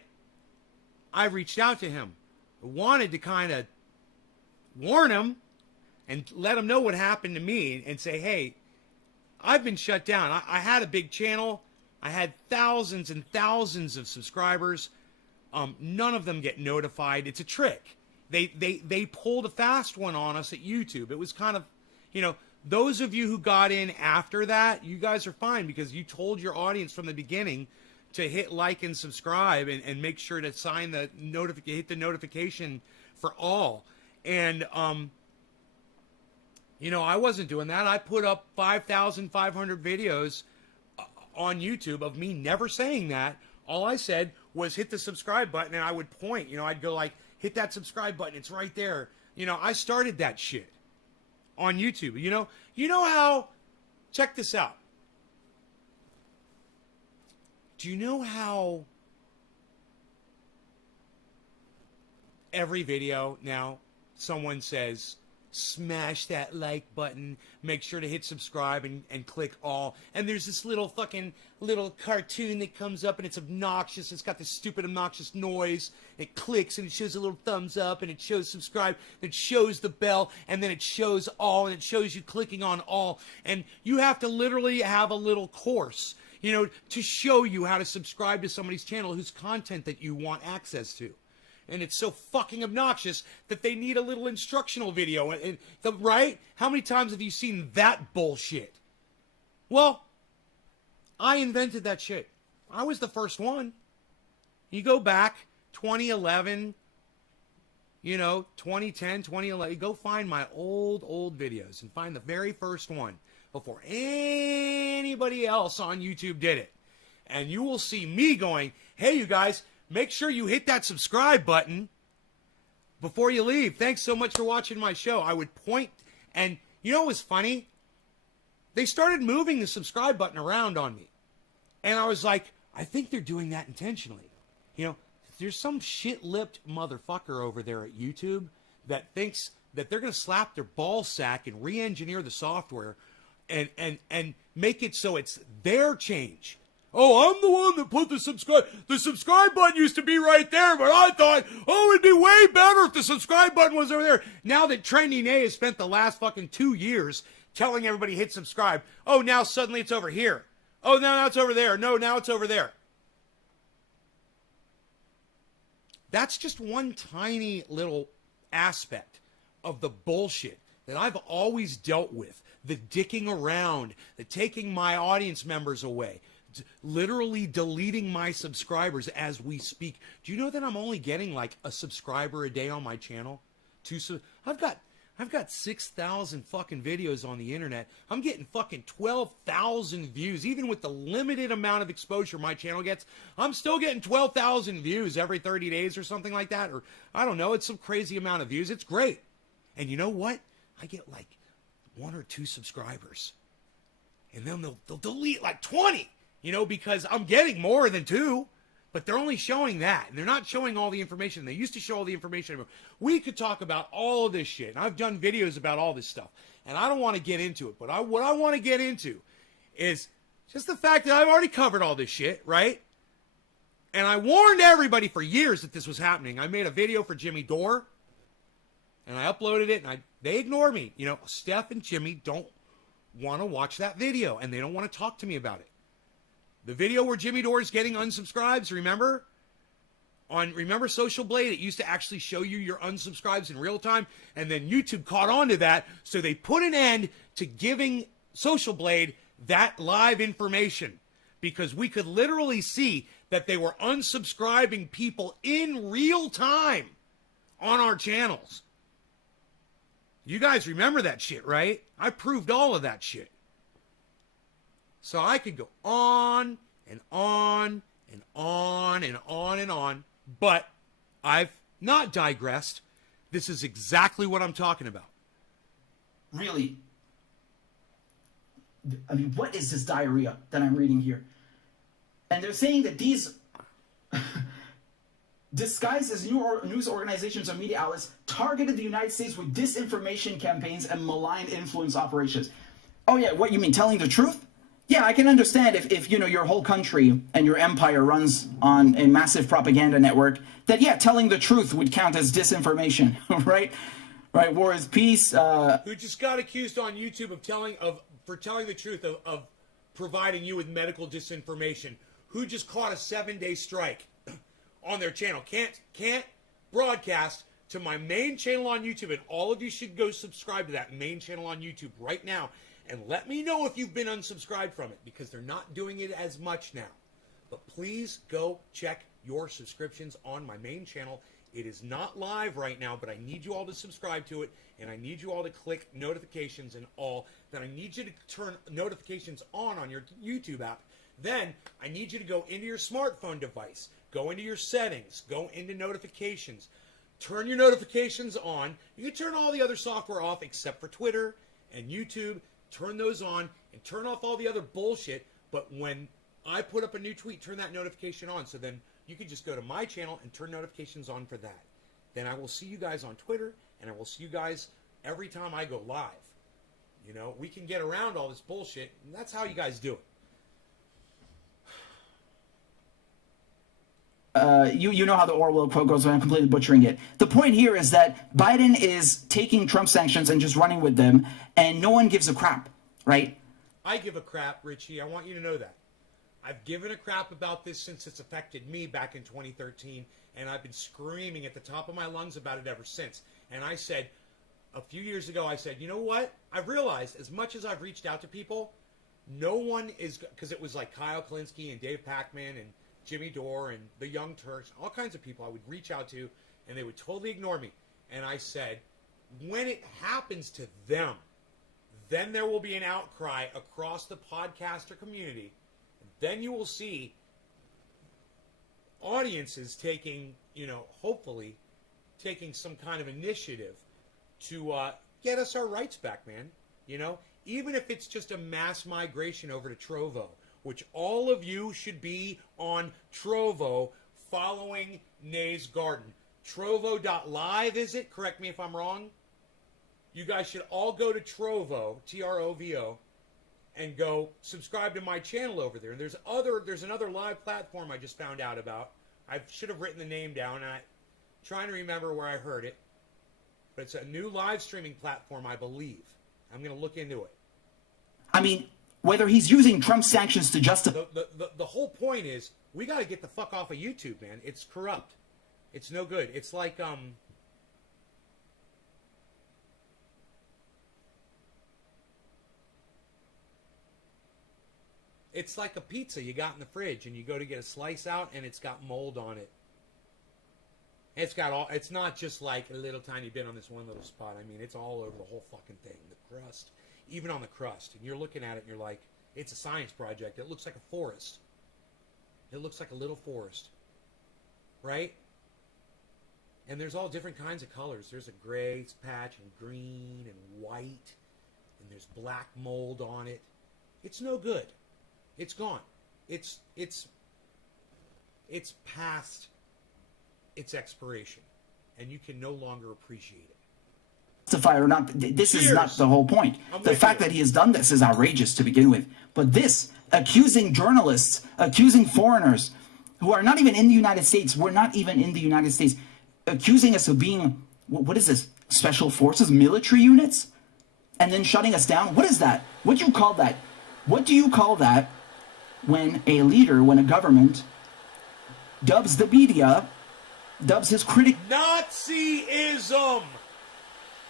I reached out to him. I wanted to kind of warn him and let him know what happened to me and say, hey, I've been shut down. I had a big channel. I had thousands and thousands of subscribers. None of them get notified. It's a trick. They pulled a fast one on us at YouTube. It was kind of, you know, those of you who got in after that, you guys are fine because you told your audience from the beginning to hit like and subscribe and make sure to sign the hit the notification for all. And, you know, I wasn't doing that. I put up 5,500 videos on YouTube of me never saying that. All I said was hit the subscribe button, and I would point. You know, I'd go like, hit that subscribe button. It's right there. You know, I started that shit on YouTube. You know how, check this out. Do you know how every video now someone says, smash that like button, make sure to hit subscribe and click all. And there's this little fucking little cartoon that comes up and it's obnoxious. It's got this stupid obnoxious noise. It clicks and it shows a little thumbs up and it shows subscribe. It shows the bell and then it shows all and it shows you clicking on all. And you have to literally have a little course, you know, to show you how to subscribe to somebody's channel whose content that you want access to. And it's so fucking obnoxious that they need a little instructional video. Right? How many times have you seen that bullshit? Well, I invented that shit. I was the first one. You go back, 2011, you know, 2010, 2011. Go find my old videos and find the very first one before anybody else on YouTube did it. And you will see me going, hey, you guys, make sure you hit that subscribe button before you leave. Thanks so much for watching my show. I would point, and you know what was funny? They started moving the subscribe button around on me. And I was like, I think they're doing that intentionally. You know, there's some shit-lipped motherfucker over there at YouTube that thinks that they're going to slap their ball sack and re-engineer the software and make it so it's their change. Oh, I'm the one that put the subscribe button used to be right there, but I thought, oh, it'd be way better if the subscribe button was over there. Now that Trending A has spent the last fucking 2 years telling everybody hit subscribe, oh, now suddenly it's over here. Oh, now it's over there. No, now it's over there. That's just one tiny little aspect of the bullshit that I've always dealt with. The dicking around, the taking my audience members away. Literally deleting my subscribers as we speak. Do you know that I'm only getting like a subscriber a day on my channel? I've got 6,000 fucking videos on the internet. I'm getting fucking 12,000 views. Even with the limited amount of exposure my channel gets, I'm still getting 12,000 views every 30 days or something like that. Or I don't know, it's some crazy amount of views. It's great. And you know what? I get like 1 or 2 subscribers. And then they'll delete like 20. You know, because I'm getting more than 2, but they're only showing that. And they're not showing all the information. They used to show all the information. We could talk about all of this shit. And I've done videos about all this stuff. And I don't want to get into it. But what I want to get into is just the fact that I've already covered all this shit, right? And I warned everybody for years that this was happening. I made a video for Jimmy Dore. And I uploaded it. And they ignore me. You know, Steph and Jimmy don't want to watch that video. And they don't want to talk to me about it. The video where Jimmy Dore is getting unsubscribes, remember? Remember Social Blade? It used to actually show you your unsubscribes in real time, and then YouTube caught on to that, so they put an end to giving Social Blade that live information, because we could literally see that they were unsubscribing people in real time on our channels. You guys remember that shit, right? I proved all of that shit. So I could go on and on and on and on and on, but I've not digressed. This is exactly what I'm talking about. Really, I mean, what is this diarrhea that I'm reading here? And they're saying that these disguised as news organizations or media outlets targeted the United States with disinformation campaigns and malign influence operations. Oh yeah, what you mean, telling the truth? Yeah, I can understand if you know your whole country and your empire runs on a massive propaganda network, that yeah, telling the truth would count as disinformation, right? Right, war is peace. Who just got accused on YouTube of telling the truth of providing you with medical disinformation? Who just caught a 7-day strike on their channel? Can't broadcast to my main channel on YouTube, and all of you should go subscribe to that main channel on YouTube right now. And let me know if you've been unsubscribed from it, because they're not doing it as much now. But please go check your subscriptions on my main channel. It is not live right now, but I need you all to subscribe to it, and I need you all to click notifications and all. Then I need you to turn notifications on your YouTube app. Then I need you to go into your smartphone device, go into your settings, go into notifications, turn your notifications on. You can turn all the other software off except for Twitter and YouTube. Turn those on and turn off all the other bullshit. But when I put up a new tweet, turn that notification on. So then you can just go to my channel and turn notifications on for that. Then I will see you guys on Twitter, and I will see you guys every time I go live. You know, we can get around all this bullshit, and that's how you guys do it. You know how the Orwell quote goes, and I'm completely butchering it. The point here is that Biden is taking Trump sanctions and just running with them, and no one gives a crap, right? I give a crap, Richie. I want you to know that. I've given a crap about this since it's affected me back in 2013, and I've been screaming at the top of my lungs about it ever since. And I said, a few years ago, I said, you know what? I've realized as much as I've reached out to people, no one is, because it was like Kyle Kalinske and Dave Pacman and Jimmy Dore and the Young Turks, all kinds of people I would reach out to, and they would totally ignore me. And I said, when it happens to them, then there will be an outcry across the podcaster community. Then you will see audiences taking, hopefully taking some kind of initiative to get us our rights back, man. Even if it's just a mass migration over to Trovo, which all of you should be on Trovo following Nay's Garden. Trovo.live, is it? Correct me if I'm wrong. You guys should all go to Trovo, Trovo, and go subscribe to my channel over there. And there's another live platform I just found out about. I should have written the name down, and I'm trying to remember where I heard it. But it's a new live streaming platform, I believe. I'm going to look into it. I mean, whether he's using Trump sanctions to justify... The whole point is, we got to get the fuck off of YouTube, man. It's corrupt. It's no good. It's like, it's like a pizza you got in the fridge, and you go to get a slice out, and it's got mold on it. It's not just like a little tiny bit on this one little spot. I mean, it's all over the whole fucking thing. The crust, even on the crust. And you're looking at it, and you're like, it's a science project. It looks like a forest. It looks like a little forest. Right? And there's all different kinds of colors. There's a gray patch, and green, and white. And there's black mold on it. It's no good. It's gone. It's past its expiration, and you can no longer appreciate it. Justify or not, this is not the whole point. The fact that he has done this is outrageous to begin with. But this, accusing journalists, accusing foreigners who are not even in the United States, we're not even in the United States, accusing us of being, what is this, special forces, military units? And then shutting us down? What is that? What do you call that? What do you call that when a leader, when a government dubs the media, dubs his critic... Nazism!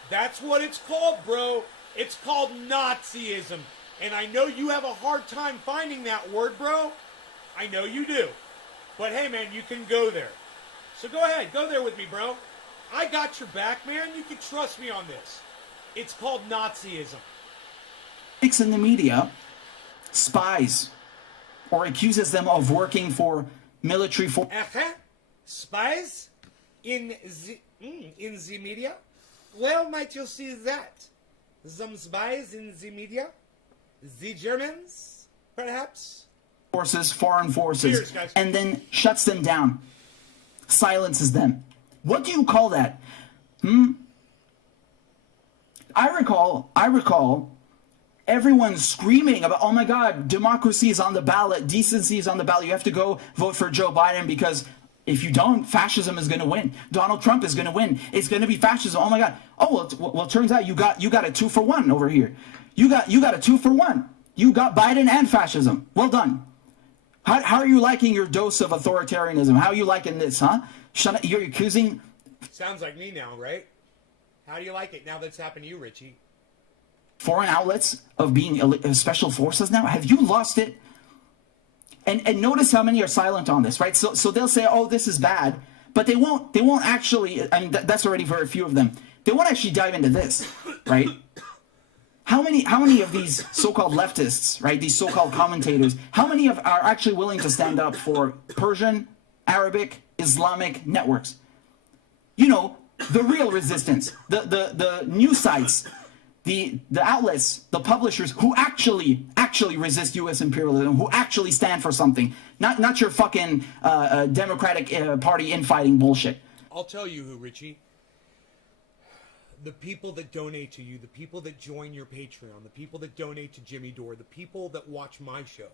That's what it's called, bro. It's called Nazism. And I know you have a hard time finding that word, bro. I know you do. But hey, man, you can go there. So go ahead. Go there with me, bro. I got your back, man. You can trust me on this. It's called Nazism. In the media spies or accuses them of working for military forces. Spies in the media? Where might you see that? Some spies in the media? The Germans, perhaps? Foreign forces, Cheers, guys. and then shuts them down, silences them. What do you call that? I recall everyone screaming about, oh my God, democracy is on the ballot, decency is on the ballot. You have to go vote for Joe Biden because if you don't, fascism is going to win. Donald Trump is going to win. It's going to be fascism. Oh my God. Oh well, it turns out you got a 2-for-1 over here. You got a 2-for-1. You got Biden and fascism. Well done. How are you liking your dose of authoritarianism? How are you liking this, huh? You're accusing... Sounds like me now, right? How do you like it now that's happened to you, Richie? Foreign outlets of being special forces now? Have you lost it? And notice how many are silent on this, right? So they'll say, oh, this is bad, but they won't actually, I mean, that's already for a few of them. They won't actually dive into this, right? How many of these so-called leftists, right, these so-called commentators, how many are actually willing to stand up for Persian, Arabic, Islamic networks? You know, the real resistance, the news sites, the outlets, the publishers who actually resist U.S. imperialism, who actually stand for something, not your fucking Democratic Party infighting bullshit. I'll tell you who, Richie. The people that donate to you, the people that join your Patreon, the people that donate to Jimmy Dore, the people that watch my show,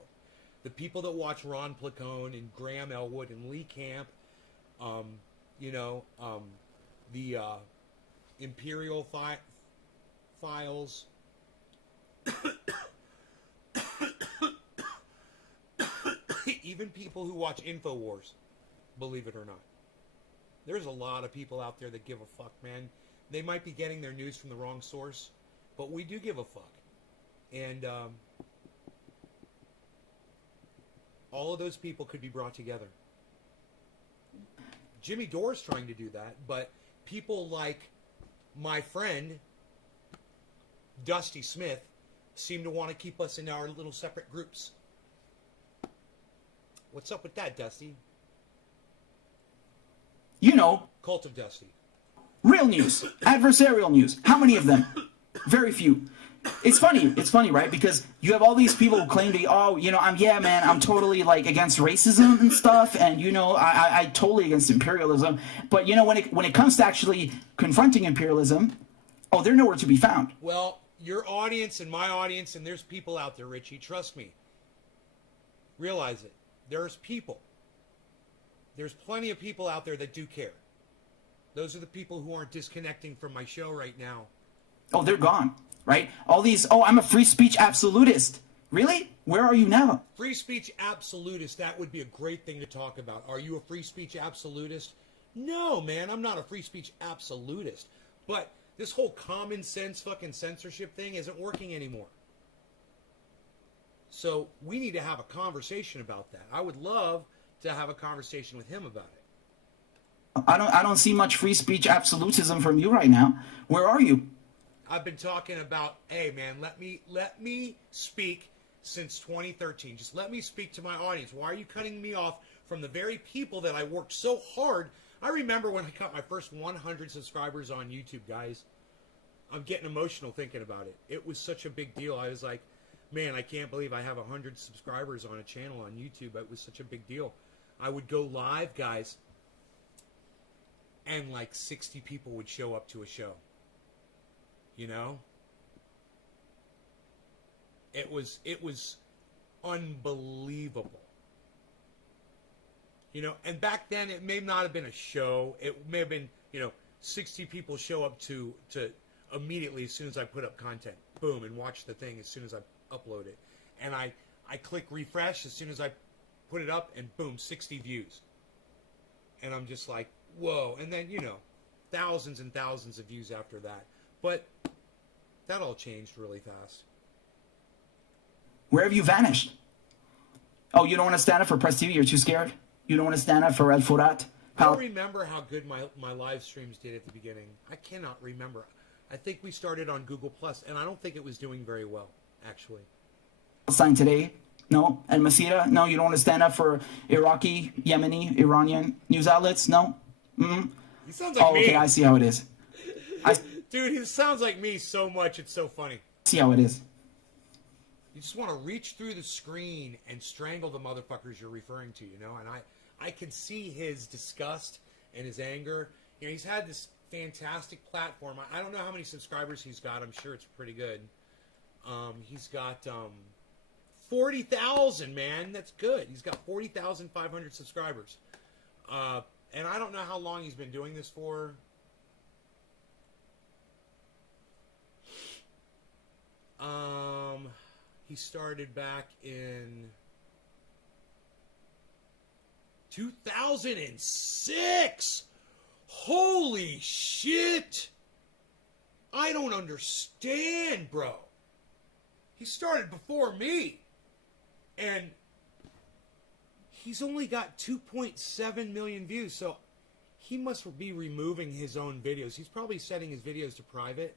the people that watch Ron Placone and Graham Elwood and Lee Camp, the Imperial Files, even people who watch InfoWars, believe it or not. There's a lot of people out there that give a fuck, man. They might be getting their news from the wrong source, but we do give a fuck. And all of those people could be brought together. Jimmy Dore's trying to do that, but people like my friend Dusty Smith seem to want to keep us in our little separate groups. What's up with that, Dusty? You know. Cult of Dusty. Real news, adversarial news. How many of them? Very few. It's funny, right? Because you have all these people who claim to be, oh, you know, I'm totally like against racism and stuff, and you know, I totally against imperialism. But you know, when it comes to actually confronting imperialism, oh, they're nowhere to be found. Well, your audience and my audience, and there's people out there, Richie. Trust me. Realize it. There's people. There's plenty of people out there that do care. Those are the people who aren't disconnecting from my show right now. Oh, they're gone, right? All these, oh, I'm a free speech absolutist. Really? Where are you now? Free speech absolutist, that would be a great thing to talk about. Are you a free speech absolutist? No, man, I'm not a free speech absolutist. But this whole common sense fucking censorship thing isn't working anymore. So we need to have a conversation about that. I would love to have a conversation with him about it. I don't see much free speech absolutism from you right now. Where are you? I've been talking about, hey man, let me speak since 2013. Just let me speak to my audience. Why are you cutting me off from the very people that I worked so hard? I remember when I got my first 100 subscribers on YouTube, guys. I'm getting emotional thinking about it. It was such a big deal. I was like, man, I can't believe I have 100 subscribers on a channel on YouTube. It was such a big deal. I would go live, guys, and like 60 people would show up to a show. You know? It was unbelievable. You know, and back then it may not have been a show. It may have been, 60 people show up to immediately as soon as I put up content. Boom, and watch the thing as soon as I upload it. And I click refresh as soon as I put it up, and boom, 60 views. And I'm just like, whoa. And then, thousands and thousands of views after that. But that all changed really fast. Where have you vanished? Oh, you don't want to stand up for Press TV? You're too scared? You don't want to stand up for El Furat? I don't remember how good my live streams did at the beginning. I cannot remember. I think we started on Google Plus, and I don't think it was doing very well, actually. Palestine Today? No. Al Masira? No, you don't want to stand up for Iraqi, Yemeni, Iranian news outlets? No? Mm-hmm. He sounds like me. Okay, I see how it is. Dude, he sounds like me so much, it's so funny. See how it is. You just want to reach through the screen and strangle the motherfuckers you're referring to, you know? And I can see his disgust and his anger. You know, he's had this fantastic platform. I don't know how many subscribers he's got. I'm sure it's pretty good. He's got 40,000, man. That's good. He's got 40,500 subscribers. And I don't know how long he's been doing this for. He started back in 2006. Holy shit. I don't understand, bro. He started before me. And he's only got 2.7 million views, so he must be removing his own videos. He's probably setting his videos to private.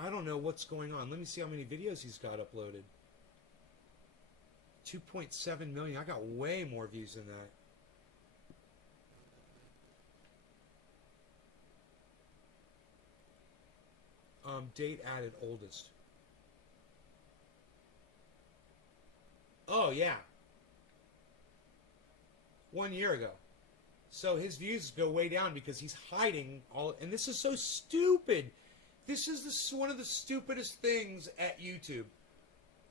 I don't know what's going on. Let me see how many videos he's got uploaded. 2.7 million. I got way more views than that. Date added oldest. Oh, yeah. 1 year ago. So his views go way down because he's hiding all... And this is so stupid. This is one of the stupidest things at YouTube.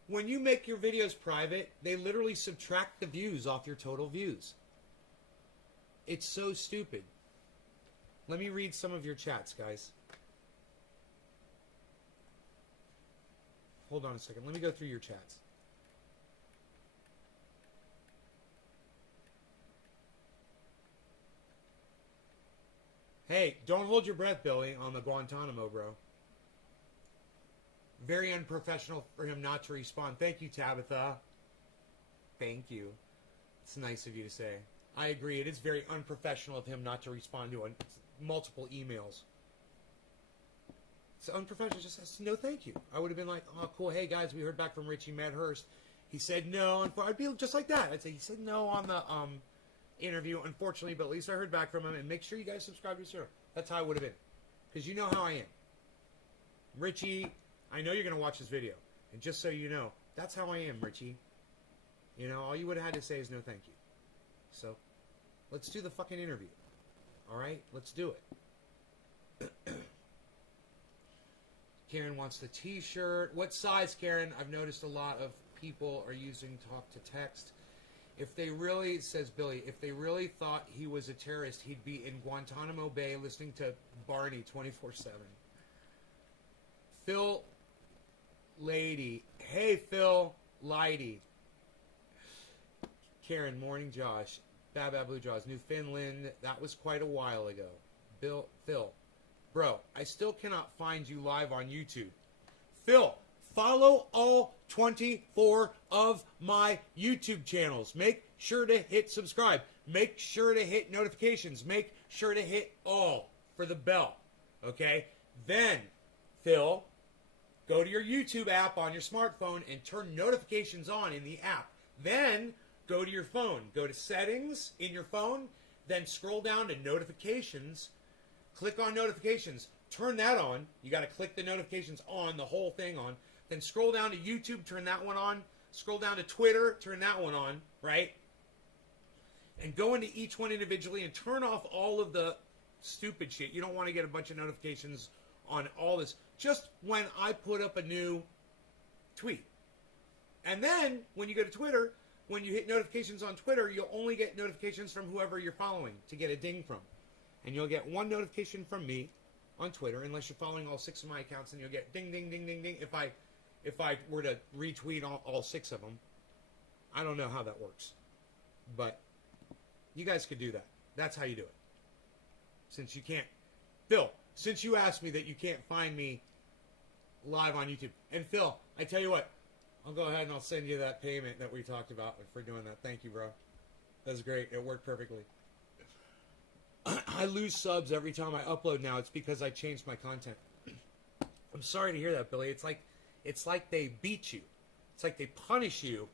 When you make your videos private, they literally subtract the views off your total views. It's so stupid. Let me read some of your chats, guys. Hold on a second. Let me go through your chats. Hey, don't hold your breath, Billy, on the Guantanamo, bro. Very unprofessional for him not to respond. Thank you, Tabitha. Thank you. It's nice of you to say. I agree. It is very unprofessional of him not to respond to multiple emails. It's unprofessional. Just says no thank you. I would have been like, oh, cool. Hey, guys, we heard back from Richie Medhurst. He said no. I'd be just like that. I'd say he said no on the interview, unfortunately, but at least I heard back from him. And make sure you guys subscribe to his channel. That's how I would have been. Because you know how I am. Richie... I know you're going to watch this video. And just so you know, that's how I am, Richie. You know, all you would have had to say is no thank you. So, let's do the fucking interview. Alright? Let's do it. Karen wants the t-shirt. What size, Karen? I've noticed a lot of people are using talk to text. If they really, says Billy, if they really thought he was a terrorist, he'd be in Guantanamo Bay listening to Barney 24/7. Phil Lady. Hey, Phil Lighty. Karen, morning, Josh. Bab Blue Jaws. Newfoundland. That was quite a while ago. Phil. Bro, I still cannot find you live on YouTube. Phil, follow all 24 of my YouTube channels. Make sure to hit subscribe. Make sure to hit notifications. Make sure to hit all for the bell. Okay? Then, Phil... go to your YouTube app on your smartphone and turn notifications on in the app. Then go to your phone. Go to settings in your phone. Then scroll down to notifications. Click on notifications. Turn that on. You got to click the notifications on, the whole thing on. Then scroll down to YouTube. Turn that one on. Scroll down to Twitter. Turn that one on. Right? And go into each one individually and turn off all of the stupid shit. You don't want to get a bunch of notifications on all this. Just when I put up a new tweet. And then, when you go to Twitter, when you hit notifications on Twitter, you'll only get notifications from whoever you're following to get a ding from. And you'll get one notification from me on Twitter, unless you're following all 6 of my accounts, and you'll get ding, ding, ding, ding, ding. If I were to retweet all 6 of them. I don't know how that works. But you guys could do that. That's how you do it. Since you can't... Phil, since you asked me that you can't find me live on YouTube. And Phil, I tell you what, I'll go ahead and I'll send you that payment that we talked about for doing that. Thank you, bro. That's great. It worked perfectly. I lose subs every time I upload now. It's because I changed my content. I'm sorry to hear that, Billy. It's like they beat you. It's like they punish you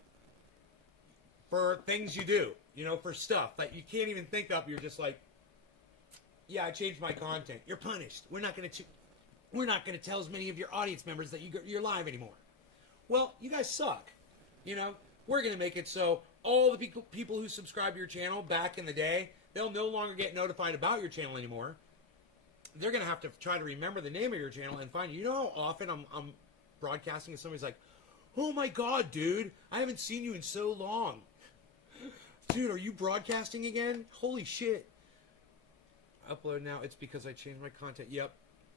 for things you do. You know, for stuff that you can't even think of. You're just like, yeah, I changed my content. You're punished. We're not going to tell as many of your audience members that you're live anymore. Well, you guys suck. You know, we're going to make it so all the people who subscribe to your channel back in the day, they'll no longer get notified about your channel anymore. They're going to have to try to remember the name of your channel and find you. You know how often I'm broadcasting and somebody's like, oh my God, dude, I haven't seen you in so long. Dude, are you broadcasting again? Holy shit. Upload now. It's because I changed my content. Yep.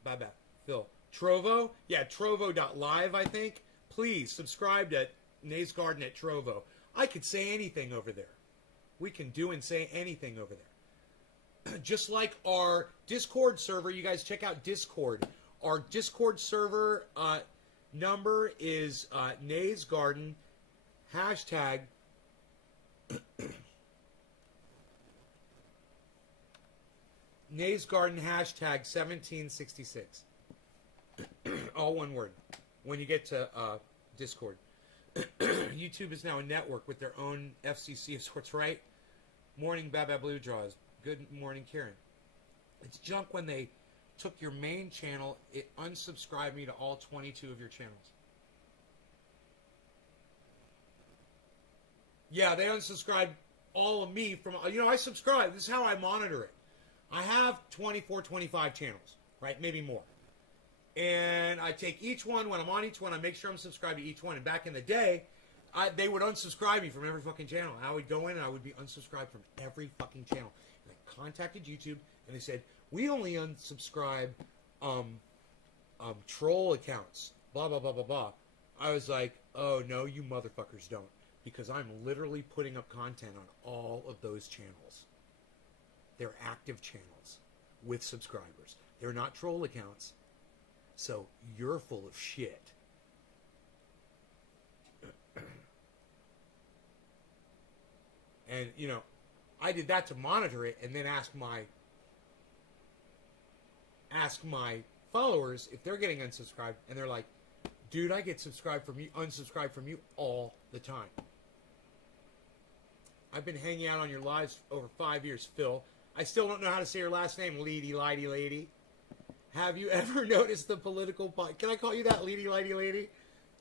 Bye-bye. Phil. Trovo? Yeah, Trovo.live, I think. Please subscribe to Nays Garden at Trovo. I could say anything over there. We can do and say anything over there. Just like our Discord server, you guys check out Discord. Our Discord server number is Nays Garden hashtag Nays Garden hashtag 1766. All one word. When you get to Discord. YouTube is now a network with their own FCC of sorts, right? Morning, Baba Blue Draws. Good morning, Karen. It's junk when they took your main channel, it unsubscribed me to all 22 of your channels. Yeah, they unsubscribed all of me from, you know, I subscribe. This is how I monitor it. I have 24, 25 channels, right? Maybe more. And I take each one, when I'm on each one, I make sure I'm subscribed to each one. And back in the day, they would unsubscribe me from every fucking channel. And I would go in and I would be unsubscribed from every fucking channel. And I contacted YouTube and they said, we only unsubscribe troll accounts. Blah, blah, blah, blah, blah. I was like, oh, no, you motherfuckers don't. Because I'm literally putting up content on all of those channels. They're active channels with subscribers. They're not troll accounts. So you're full of shit. And, you know, I did that to monitor it and then ask my followers if they're getting unsubscribed. And they're like, dude, I get unsubscribed from you all the time. I've been hanging out on your lives over 5 years, Phil. I still don't know how to say your last name, Lady. Have you ever noticed the political... Can I call you that, Lady?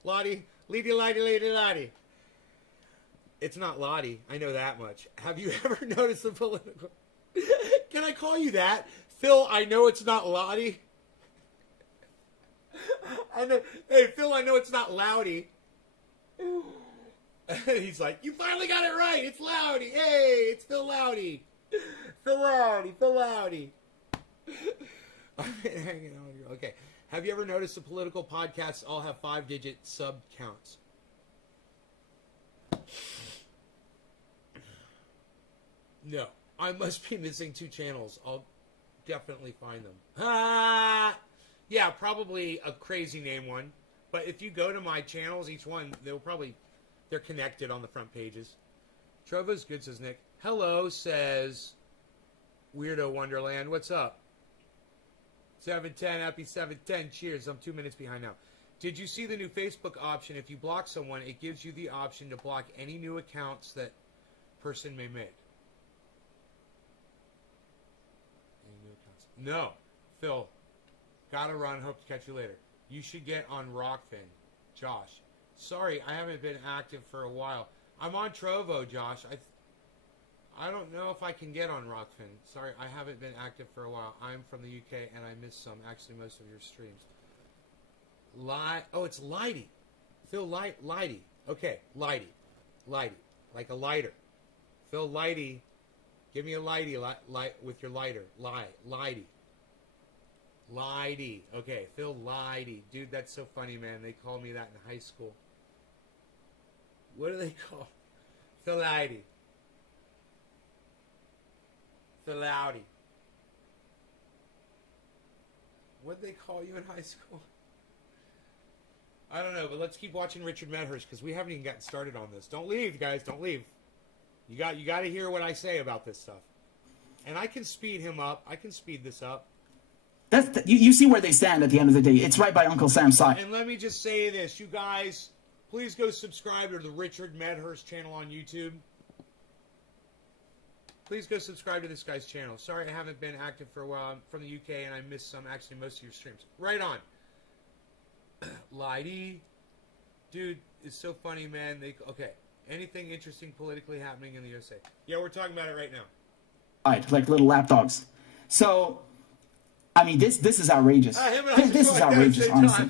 Lottie? Lady. It's not Lottie. I know that much. Have you ever noticed the political... Can I call you that? Phil, I know it's not Lottie. Hey, Phil, I know it's not Loudy. He's like, you finally got it right. It's Loudy. Hey, it's Phil Loudy. Phil Loudy. I've been hanging out with you. Okay. Have you ever noticed the political podcasts all have 5-digit sub counts? No. I must be missing 2 channels. I'll definitely find them. Yeah, probably a crazy name one. But if you go to my channels, each one, they're connected on the front pages. Trovo's good, says Nick. Hello, says Weirdo Wonderland. What's up? 710, happy 710. Cheers. I'm 2 minutes behind now. Did you see the new Facebook option? If you block someone, it gives you the option to block any new accounts that person may make. Any new accounts? No. Phil, gotta run. Hope to catch you later. You should get on Rockfin. Josh. Sorry, I haven't been active for a while. I'm on Trovo, Josh. I don't know if I can get on Rockfin. Sorry, I haven't been active for a while. I'm from the UK and I missed actually most of your streams. Oh, it's Lighty. Phil Lighty. Okay, Lighty. Like a lighter. Phil Lighty. Give me a Lighty with your lighter. Lighty. Okay, Phil Lighty. Dude, that's so funny, man. They called me that in high school. What do they call? Phil Lighty. Phil Loudy. What did they call you in high school? I don't know, but let's keep watching Richard Medhurst because we haven't even gotten started on this. Don't leave, guys. Don't leave. You got to hear what I say about this stuff. And I can speed him up. I can speed this up. You see where they stand at the end of the day. It's right by Uncle Sam's side. And let me just say this, you guys, please go subscribe to the Richard Medhurst channel on YouTube. Please go subscribe to this guy's channel. Sorry I haven't been active for a while. I'm from the UK and I missed actually most of your streams. Right on. Lighty. Dude, it's so funny, man. Okay. Anything interesting politically happening in the USA? Yeah, we're talking about it right now. Like little lapdogs. So, I mean, this is outrageous. This is outrageous, honestly.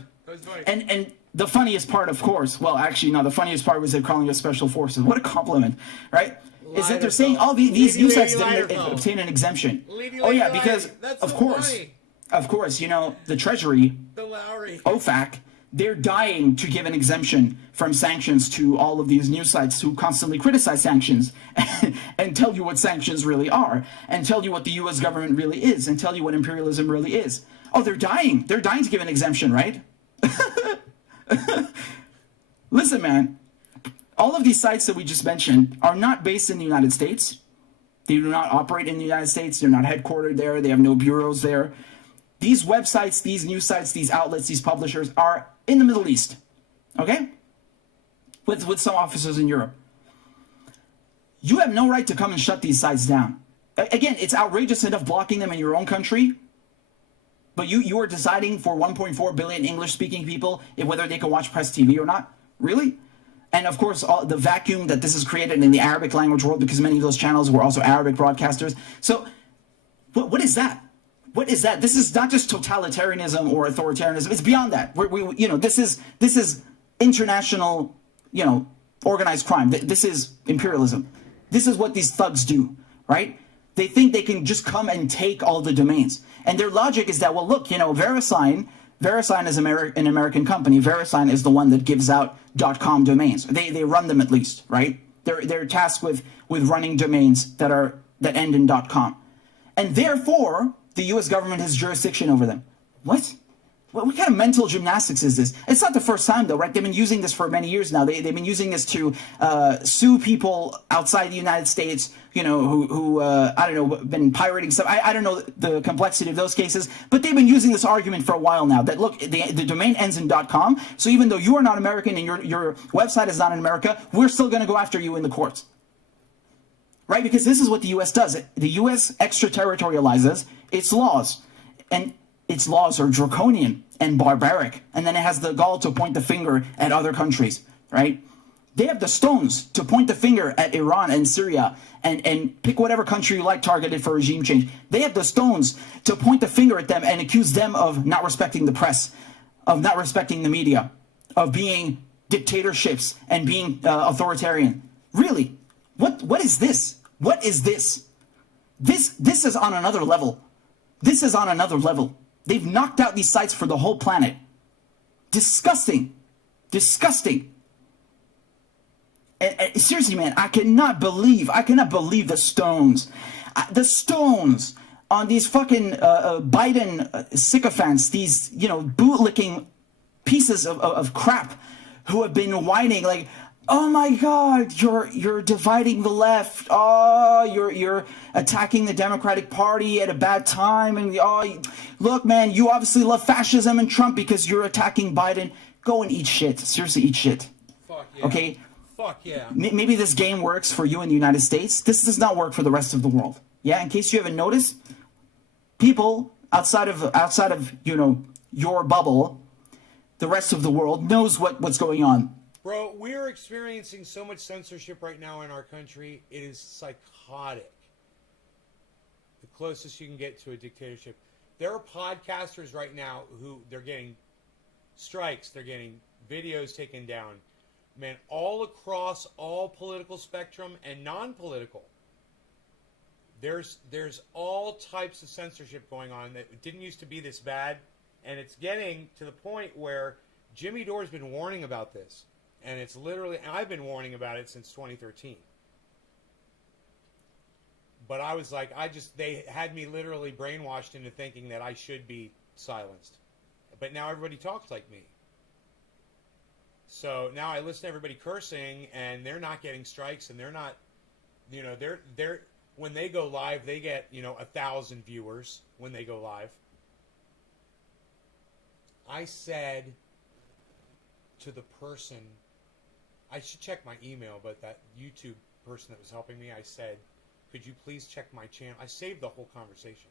And the funniest part, of course, well, actually, no, the funniest part was they're calling us special forces. What a compliment, right? Is that they're saying all these news sites didn't obtain an exemption. Oh yeah, because of course, you know, the Treasury, the Lowry, OFAC, they're dying to give an exemption from sanctions to all of these news sites who constantly criticize sanctions and tell you what sanctions really are, and tell you what the U.S. government really is, and tell you what imperialism really is. Oh, they're dying. They're dying to give an exemption, right? Listen, man. All of these sites that we just mentioned are not based in the United States. They do not operate in the United States. They're not headquartered there. They have no bureaus there. These websites, these news sites, these outlets, these publishers are in the Middle East, okay? With some offices in Europe. You have no right to come and shut these sites down. Again, it's outrageous enough blocking them in your own country, but you are deciding for 1.4 billion English-speaking people whether they can watch press TV or not? Really? And of course, the vacuum that this has created in the Arabic language world, because many of those channels were also Arabic broadcasters. So, what is that? What is that? This is not just totalitarianism or authoritarianism. It's beyond that. This is international, organized crime. This is imperialism. This is what these thugs do, right? They think they can just come and take all the domains. And their logic is that, well, look, VeriSign is an American company. VeriSign is the one that gives out .com domains. They run them at least, right? They're tasked with running domains that end in .com. And therefore, the U.S. government has jurisdiction over them. What? What kind of mental gymnastics is this? It's not the first time, though, right? They've been using this for many years now. They've been using this to sue people outside the United States, who I don't know, been pirating stuff. I don't know the complexity of those cases, but they've been using this argument for a while now that, look, the domain ends in .com, so even though you are not American and your website is not in America, we're still going to go after you in the courts. Right? Because this is what the U.S. does. The U.S. extraterritorializes its laws, and its laws are draconian and barbaric, and then it has the gall to point the finger at other countries, right? They have the stones to point the finger at Iran and Syria and pick whatever country you like targeted for regime change. They have the stones to point the finger at them and accuse them of not respecting the press, of not respecting the media, of being dictatorships and being authoritarian. Really? What is this? What is this? This is on another level. This is on another level. They've knocked out these sites for the whole planet. Disgusting. Disgusting. And seriously, man, I cannot believe the stones. The stones on these fucking Biden sycophants, these, bootlicking pieces of crap who have been whining like, oh my God, you're dividing the left. Oh, you're attacking the Democratic Party at a bad time. And look, man, you obviously love fascism and Trump because you're attacking Biden. Go and eat shit. Seriously, eat shit. Fuck yeah. Okay. Fuck yeah. Maybe this game works for you in the United States. This does not work for the rest of the world. Yeah. In case you haven't noticed, people outside of your bubble, the rest of the world knows what's going on. Bro, we're experiencing so much censorship right now in our country. It is psychotic. The closest you can get to a dictatorship. There are podcasters right now who they're getting strikes. They're getting videos taken down. Man, all across all political spectrum and non-political. There's all types of censorship going on that didn't used to be this bad. And it's getting to the point where Jimmy Dore's been warning about this. And it's literally, and I've been warning about it since 2013. But I was like, they had me literally brainwashed into thinking that I should be silenced. But now everybody talks like me. So now I listen to everybody cursing, and they're not getting strikes, and they're not, when they go live, they get, 1,000 viewers when they go live. I said to the person, I should check my email, but that YouTube person that was helping me, I said, could you please check my channel? I saved the whole conversation.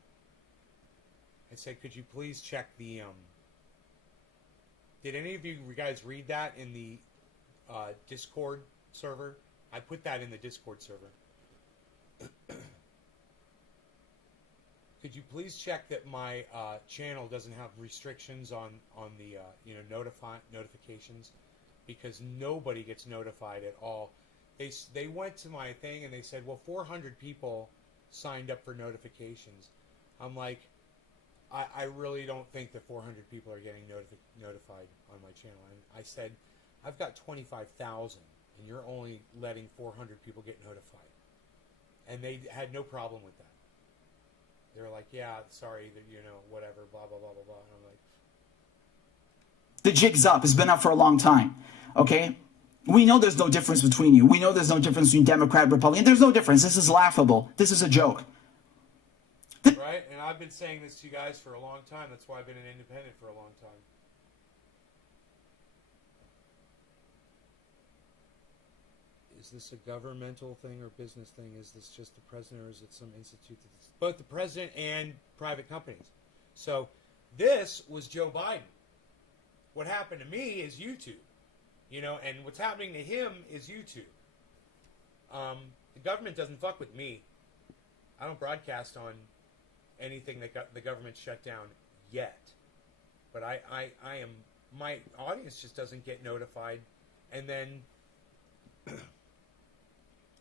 I said, could you please check the, did any of you guys read that in the Discord server? I put that in the Discord server. Could you please check that my channel doesn't have restrictions on the notifications, because nobody gets notified at all. They went to my thing and they said, well, 400 people signed up for notifications. I'm like, I really don't think that 400 people are getting notified on my channel. And I said, I've got 25,000 and you're only letting 400 people get notified. And they had no problem with that. They were like, yeah, sorry, that whatever, blah, blah, blah, blah, blah. And I'm like, the jig's up. It's been up for a long time. Okay? We know there's no difference between you. We know there's no difference between Democrat, Republican. There's no difference. This is laughable. This is a joke. right? And I've been saying this to you guys for a long time. That's why I've been an independent for a long time. Is this a governmental thing or business thing? Is this just the president, or is it some institute that's both the president and private companies? So this was Joe Biden. What happened to me is YouTube, and what's happening to him is YouTube. The government doesn't fuck with me. I don't broadcast on anything that got the government shut down yet. But I am, my audience just doesn't get notified, and then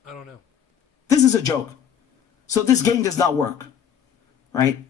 I don't know. This is a joke. So this game does not work, right?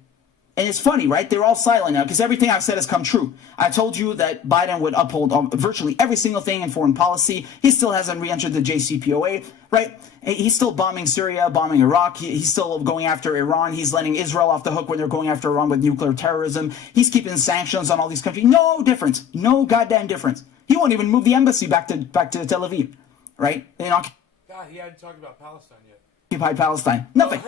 And it's funny, right? They're all silent now because everything I've said has come true. I told you that Biden would uphold virtually every single thing in foreign policy. He still hasn't re-entered the JCPOA, right? He's still bombing Syria, bombing Iraq. He's still going after Iran. He's letting Israel off the hook when they're going after Iran with nuclear terrorism. He's keeping sanctions on all these countries. No difference. No goddamn difference. He won't even move the embassy back to Tel Aviv, right? God, he hadn't talked about Palestine yet. Occupied Palestine. Nothing.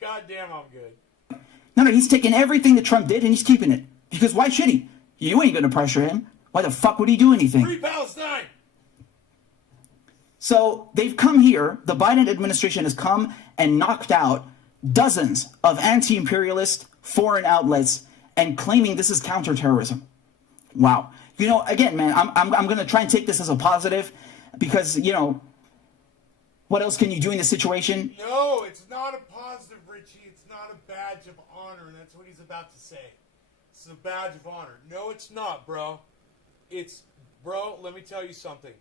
God damn, I'm good. No, he's taking everything that Trump did and he's keeping it. Because why should he? You ain't going to pressure him. Why the fuck would he do anything? Free Palestine! So they've come here, the Biden administration has come and knocked out dozens of anti-imperialist foreign outlets and claiming this is counterterrorism. Wow. Again, man, I'm going to try and take this as a positive because, what else can you do in this situation? No, it's not a positive, Richie. It's not a badge of honor, and that's what he's about to say. It's a badge of honor. No, it's not, bro. Bro, let me tell you something.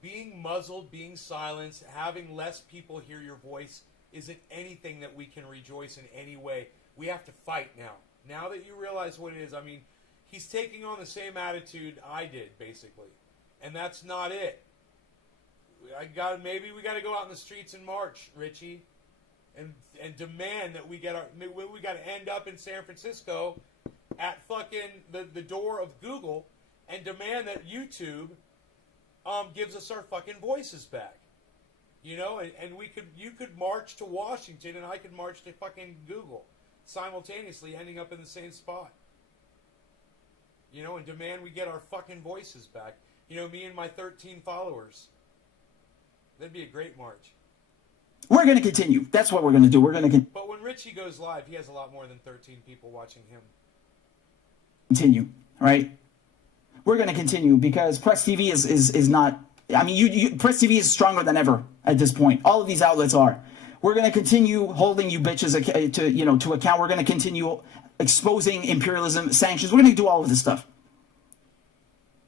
Being muzzled, being silenced, having less people hear your voice isn't anything that we can rejoice in any way. We have to fight now. Now that you realize what it is, he's taking on the same attitude I did, basically. And that's not it. Maybe we got to go out in the streets in March, Richie, and demand that we got to end up in San Francisco at fucking the door of Google and demand that YouTube gives us our fucking voices back. And you could march to Washington and I could march to fucking Google simultaneously, ending up in the same spot. And demand we get our fucking voices back. Me and my 13 followers. That'd be a great march. We're going to continue. That's what we're going to do. We're going to But when Richie goes live, he has a lot more than 13 people watching him. Continue, right? We're going to continue because Press TV is not... Press TV is stronger than ever at this point. All of these outlets are. We're going to continue holding you bitches to account. We're going to continue exposing imperialism, sanctions. We're going to do all of this stuff.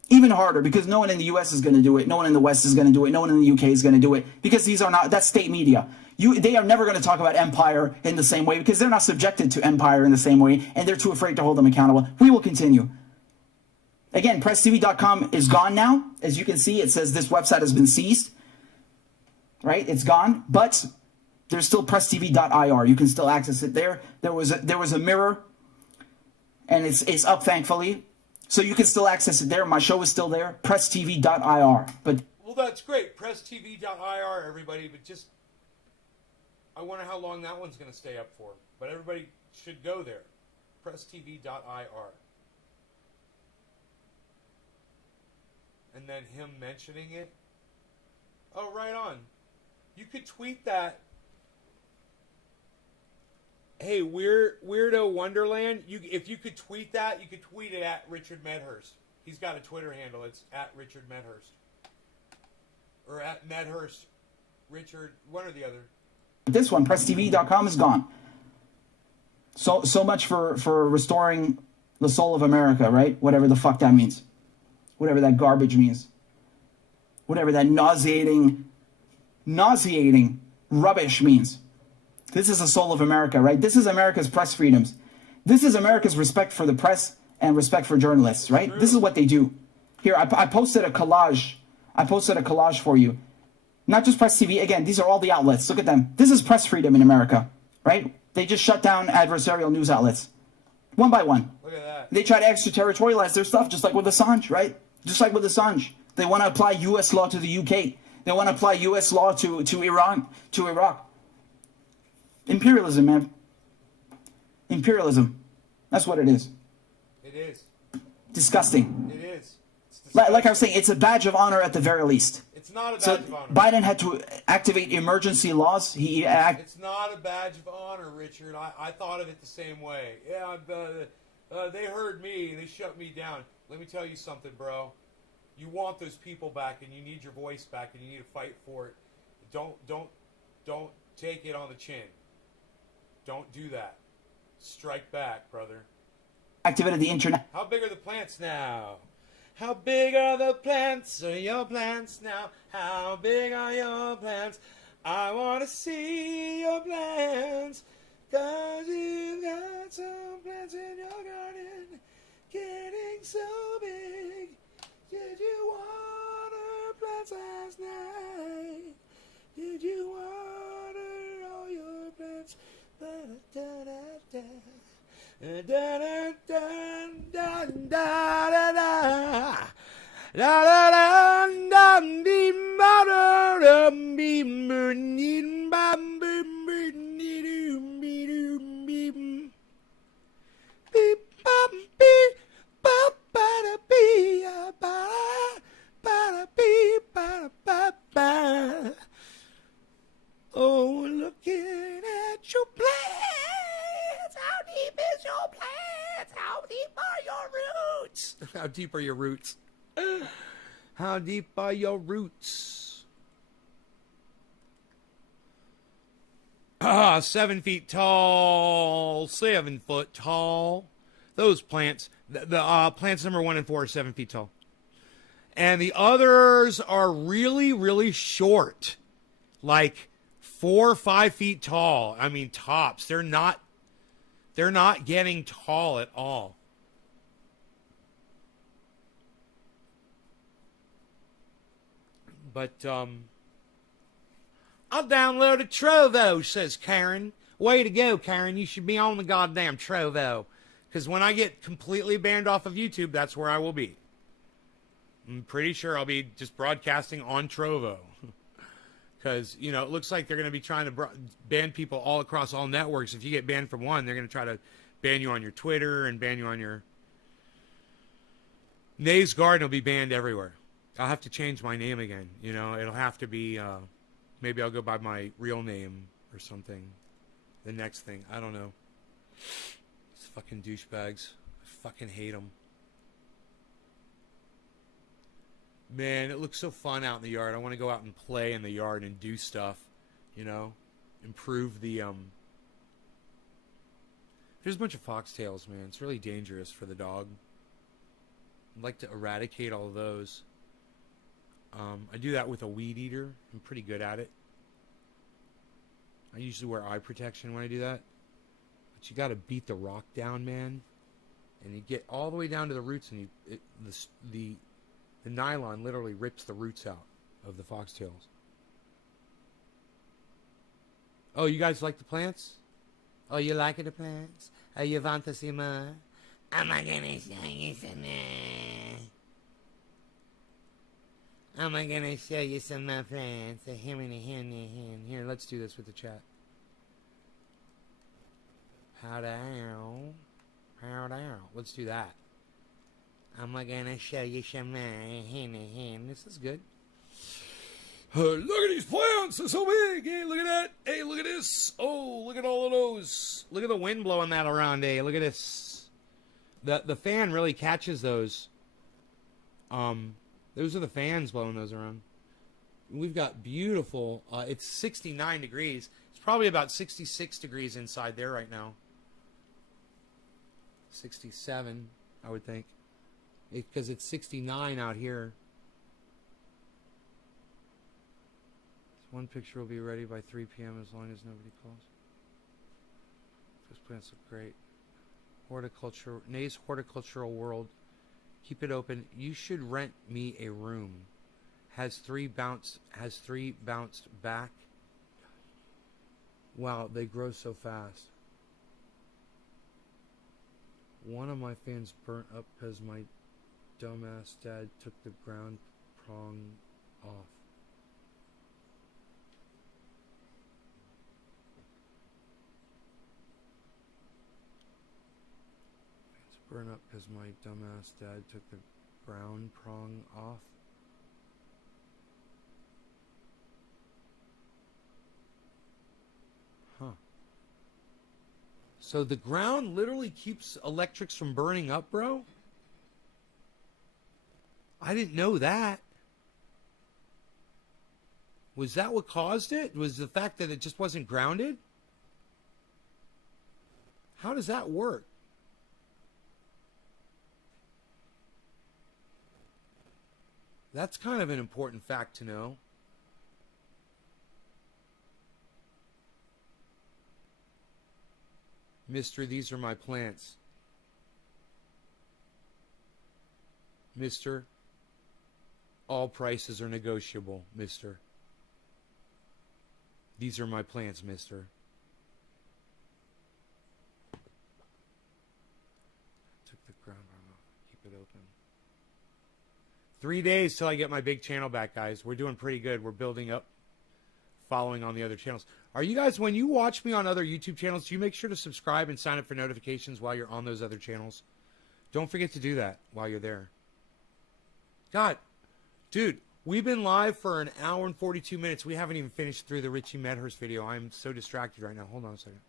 Even harder because no one in the US is going to do it. No one in the West is going to do it. No one in the UK is going to do it because that's state media. They are never going to talk about empire in the same way because they're not subjected to empire in the same way and they're too afraid to hold them accountable. We will continue. Again, presstv.com is gone now. As you can see, it says this website has been seized. Right? It's gone, but there's still presstv.ir. You can still access it there. There was a mirror and it's up, thankfully. So you can still access it there. My show is still there. PressTV.ir. But Well, that's great. PressTV.ir, everybody. But just, I wonder how long that one's going to stay up for. But everybody should go there. PressTV.ir. And then him mentioning it. Oh, right on. You could tweet that. Hey, Weirdo Wonderland. If you could tweet that, you could tweet it at Richard Medhurst. He's got a Twitter handle. It's at Richard Medhurst. Or at Medhurst Richard, one or the other. this one, PressTV.com, is gone. So much for restoring the soul of America, right? Whatever the fuck that means. Whatever that garbage means. Whatever that nauseating rubbish means. This is the soul of America, right? This is America's press freedoms. This is America's respect for the press and respect for journalists, right? This is what they do. Here, I posted a collage. I posted a collage for you. Not just Press TV. Again, these are all the outlets. Look at them. This is press freedom in America, right? They just shut down adversarial news outlets. One by one. Look at that. They try to extraterritorialize their stuff, just like with Assange, right? Just like with Assange. They want to apply U.S. law to the UK. They want to apply U.S. law to Iran, to Iraq. Imperialism, man. Imperialism. That's what it is. It is. Disgusting. It is. Like I was saying, it's a badge of honor at the very least. It's not a badge So of honor. Biden had to activate emergency laws. It's not a badge of honor, Richard. I thought of it the same way. Yeah, they heard me. They shut me down. Let me tell you something, bro. You want those people back, and you need your voice back, and you need to fight for it. Don't take it on the chin. Don't do that. Strike back, brother. activated the internet. How big are the plants now? How big are the plants? Are your plants now? How big are your plants? I want to see your plants. 'Cause you got some plants in your garden getting so big. Did you water plants last night? Did you water all your plants? Da-da-da-da-da. Oh, looking at your plants. How deep is your plants? How deep are your roots? How deep are your roots? How deep are your roots? 7 feet tall, 7 foot tall. Those plants, the plants number 1 and 4 are 7 feet tall. And the others are really, really short. Like 4 or 5 feet tall. I mean, tops. They're not getting tall at all. But I'll download a Trovo, says Karen. Way to go, Karen. You should be on the goddamn Trovo. Because when I get completely banned off of YouTube, that's where I will be. I'm pretty sure I'll be just broadcasting on Trovo. Because, you know, it looks like they're going to be trying to ban people all across all networks. If you get banned from one, they're going to try to ban you on your Twitter and ban you on your... Nays Garden will be banned everywhere. I'll have to change my name again. You know, it'll have to be... maybe I'll go by my real name or something. The next thing. I don't know. These fucking douchebags. I fucking hate them. Man, it looks so fun out in the yard. I want to go out and play in the yard and do stuff, you know, improve the, There's a bunch of foxtails, man. It's really dangerous for the dog. I'd like to eradicate all of those. I do that with a weed eater. I'm pretty good at it. I usually wear eye protection when I do that. But you got to beat the rock down, man. And you get all the way down to the roots, and the nylon literally rips the roots out of the foxtails. Oh, you guys like the plants? Oh, you like the plants? Oh, you want to see more? I'm gonna show you some. I'm gonna show you some plants. Here, let's do this with the chat. How down. Let's do that. I'm gonna show you some. This is good. Look at these plants. They're so big. Hey, look at that. Hey, look at this. Oh, look at all of those. Look at the wind blowing that around. Hey, look at this. The fan really catches those. Those are the fans blowing those around. We've got beautiful. It's 69 degrees. It's probably about 66 degrees inside there right now. 67, I would think. Because it's 69 out here. One picture will be ready by 3 p.m. as long as nobody calls. Those plants look great. Horticulture, Nay's Horticultural World. Keep it open. You should rent me a room. Has three bounced back. Wow, they grow so fast. One of my fans burnt up because my dumbass dad took the ground prong off. Fans burnt up because my dumbass dad took the ground prong off. Huh. So the ground literally keeps electrics from burning up, bro? I didn't know that. Was that what caused it? Was the fact that it just wasn't grounded? How does that work? That's kind of an important fact to know. Mister, these are my plants. Mister, all prices are negotiable, mister. These are my plants, mister. Took the ground off. Keep it open. 3 days till I get my big channel back, guys. We're doing pretty good. We're building up, following on the other channels. Are you guys, when you watch me on other YouTube channels, do you make sure to subscribe and sign up for notifications while you're on those other channels? Don't forget to do that while you're there. God, dude, we've been live for an hour and 42 minutes. We haven't even finished through the Richie Medhurst video. I'm so distracted right now. Hold on a second.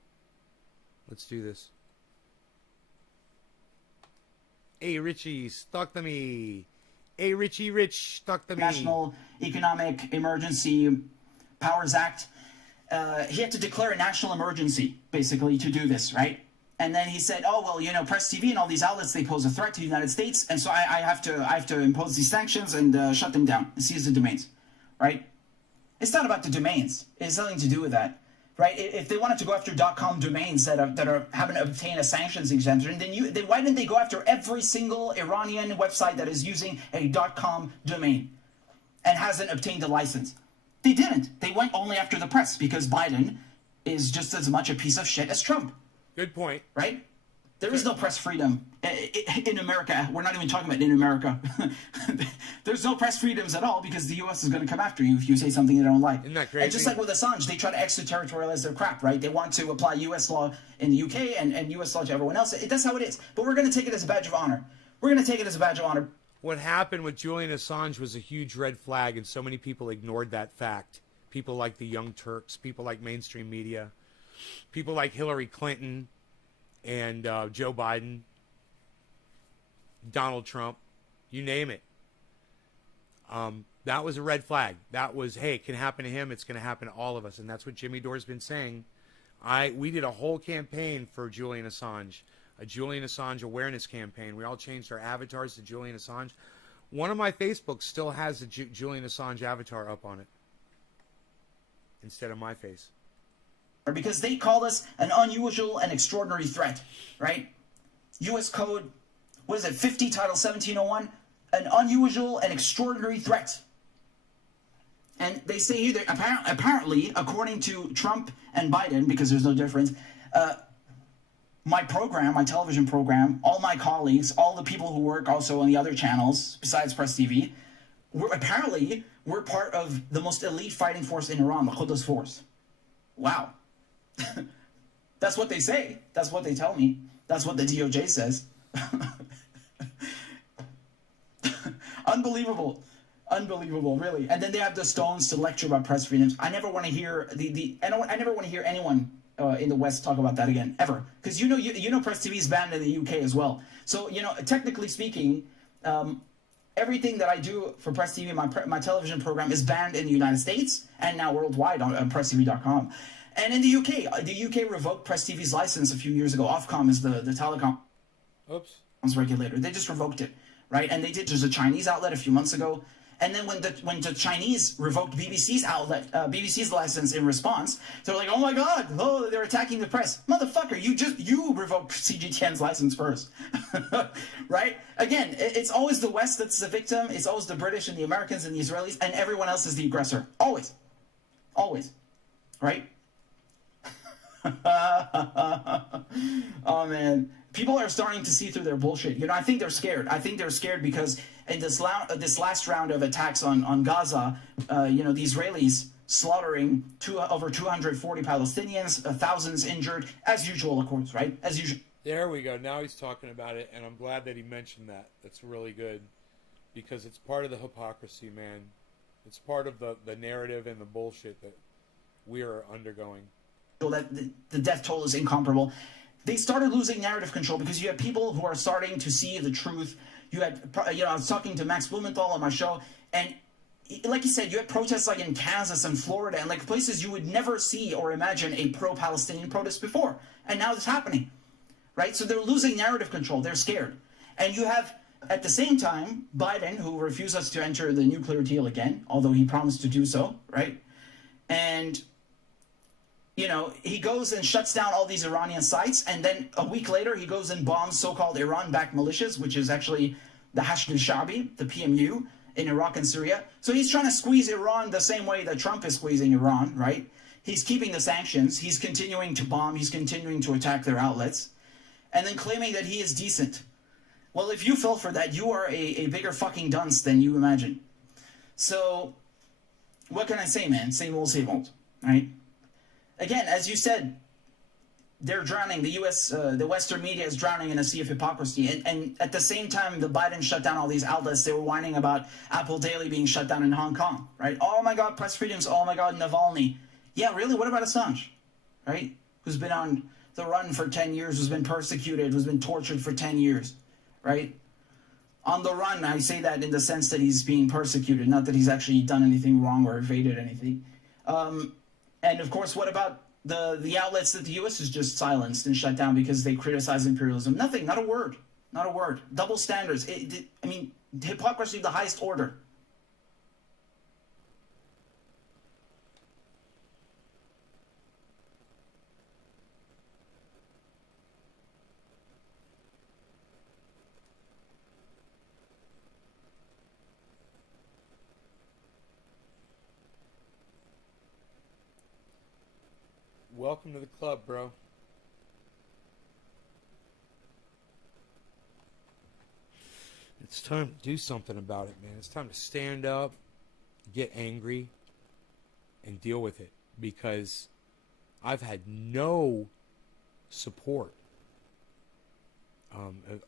Let's do this. Hey, Richie, talk to me. Hey, Richie Rich, talk to me. National Economic Emergency Powers Act. He had to declare a national emergency, basically, to do this, right? And then he said, oh, well, you know, Press TV and all these outlets, they pose a threat to the United States, and so I have to impose these sanctions and shut them down and seize the domains, right? It's not about the domains. It's nothing to do with that, right? If they wanted to go after .com domains that haven't obtained a sanctions exemption, then why didn't they go after every single Iranian website that is using a .com domain and hasn't obtained a license? They didn't. They went only after the press because Biden is just as much a piece of shit as Trump. Good point. Right? There is no press freedom in America. We're not even talking about in America. There's no press freedoms at all because the U.S. is going to come after you if you say something they don't like. Isn't that crazy? And just like with Assange, they try to extraterritorialize their crap, right? They want to apply U.S. law in the U.K. and U.S. law to everyone else. That's how it is. But we're going to take it as a badge of honor. We're going to take it as a badge of honor. What happened with Julian Assange was a huge red flag, and so many people ignored that fact. People like the Young Turks, people like mainstream media, people like Hillary Clinton and Joe Biden, Donald Trump, you name it. That was a red flag. That was, hey, it can happen to him. It's going to happen to all of us. And that's what Jimmy Dore's been saying. We did a whole campaign for Julian Assange, a Julian Assange awareness campaign. We all changed our avatars to Julian Assange. One of my Facebooks still has the Julian Assange avatar up on it instead of my face. Because they called us an unusual and extraordinary threat, right? U.S. Code, what is it, 50, Title 1701? An unusual and extraordinary threat. And they say here that apparently, according to Trump and Biden, because there's no difference, my program, my television program, all my colleagues, all the people who work also on the other channels besides Press TV, we're part of the most elite fighting force in Iran, the Quds Force. Wow. That's what they say. That's what they tell me. That's what the DOJ says. Unbelievable. Unbelievable, really. And then they have the stones to lecture about press freedoms. I never want to hear I never want to hear anyone in the West talk about that again, ever. Because you know Press TV is banned in the UK as well. So, technically speaking, everything that I do for Press TV, my television program, is banned in the United States and now worldwide on PressTV.com. And in the UK revoked Press TV's license a few years ago. Ofcom is the telecom regulator. They just revoked it, right? And they did. There's a Chinese outlet a few months ago. And then when the Chinese revoked BBC's license in response, they're like, oh my God, they're attacking the press. Motherfucker, you revoked CGTN's license first, right? Again, it's always the West that's the victim. It's always the British and the Americans and the Israelis, and everyone else is the aggressor. Always, right? Oh man, people are starting to see through their bullshit. I think they're scared. I think they're scared because in this last round of attacks on Gaza, the Israelis slaughtering over 240 Palestinians, thousands injured, as usual, of course, right? As usual. There we go. Now he's talking about it, and I'm glad that he mentioned that. That's really good, because it's part of the hypocrisy, man. It's part of the narrative and the bullshit that we are undergoing. That the death toll is incomparable. They started losing narrative control because you have people who are starting to see the truth. You had, I was talking to Max Blumenthal on my show, and like you said, you had protests like in Kansas and Florida and like places you would never see or imagine a pro-Palestinian protest before. And now it's happening, right? So they're losing narrative control. They're scared. And you have, at the same time, Biden, who refuses to enter the nuclear deal again, although he promised to do so, right? And he goes and shuts down all these Iranian sites, and then a week later he goes and bombs so-called Iran-backed militias, which is actually the Hashd al-Sha'bi, the PMU, in Iraq and Syria. So he's trying to squeeze Iran the same way that Trump is squeezing Iran, right? He's keeping the sanctions. He's continuing to bomb. He's continuing to attack their outlets, and then claiming that he is decent. Well, if you fell for that, you are a bigger fucking dunce than you imagine. So what can I say, man? Same old, right? Again, as you said, they're drowning. The U.S., the Western media is drowning in a sea of hypocrisy. And at the same time, the Biden shut down all these outlets. They were whining about Apple Daily being shut down in Hong Kong, right? Oh my God, press freedoms. Oh my God, Navalny. Yeah, really? What about Assange, right? Who's been on the run for 10 years, who's been persecuted, who's been tortured for 10 years, right? On the run, I say that in the sense that he's being persecuted, not that he's actually done anything wrong or evaded anything. And of course, what about the outlets that the U.S. has just silenced and shut down because they criticize imperialism? Nothing, not a word, not a word. Double standards. Hypocrisy of the highest order. Welcome to the club, bro. It's time to do something about it, man. It's time to stand up, get angry, and deal with it. Because I've had no support.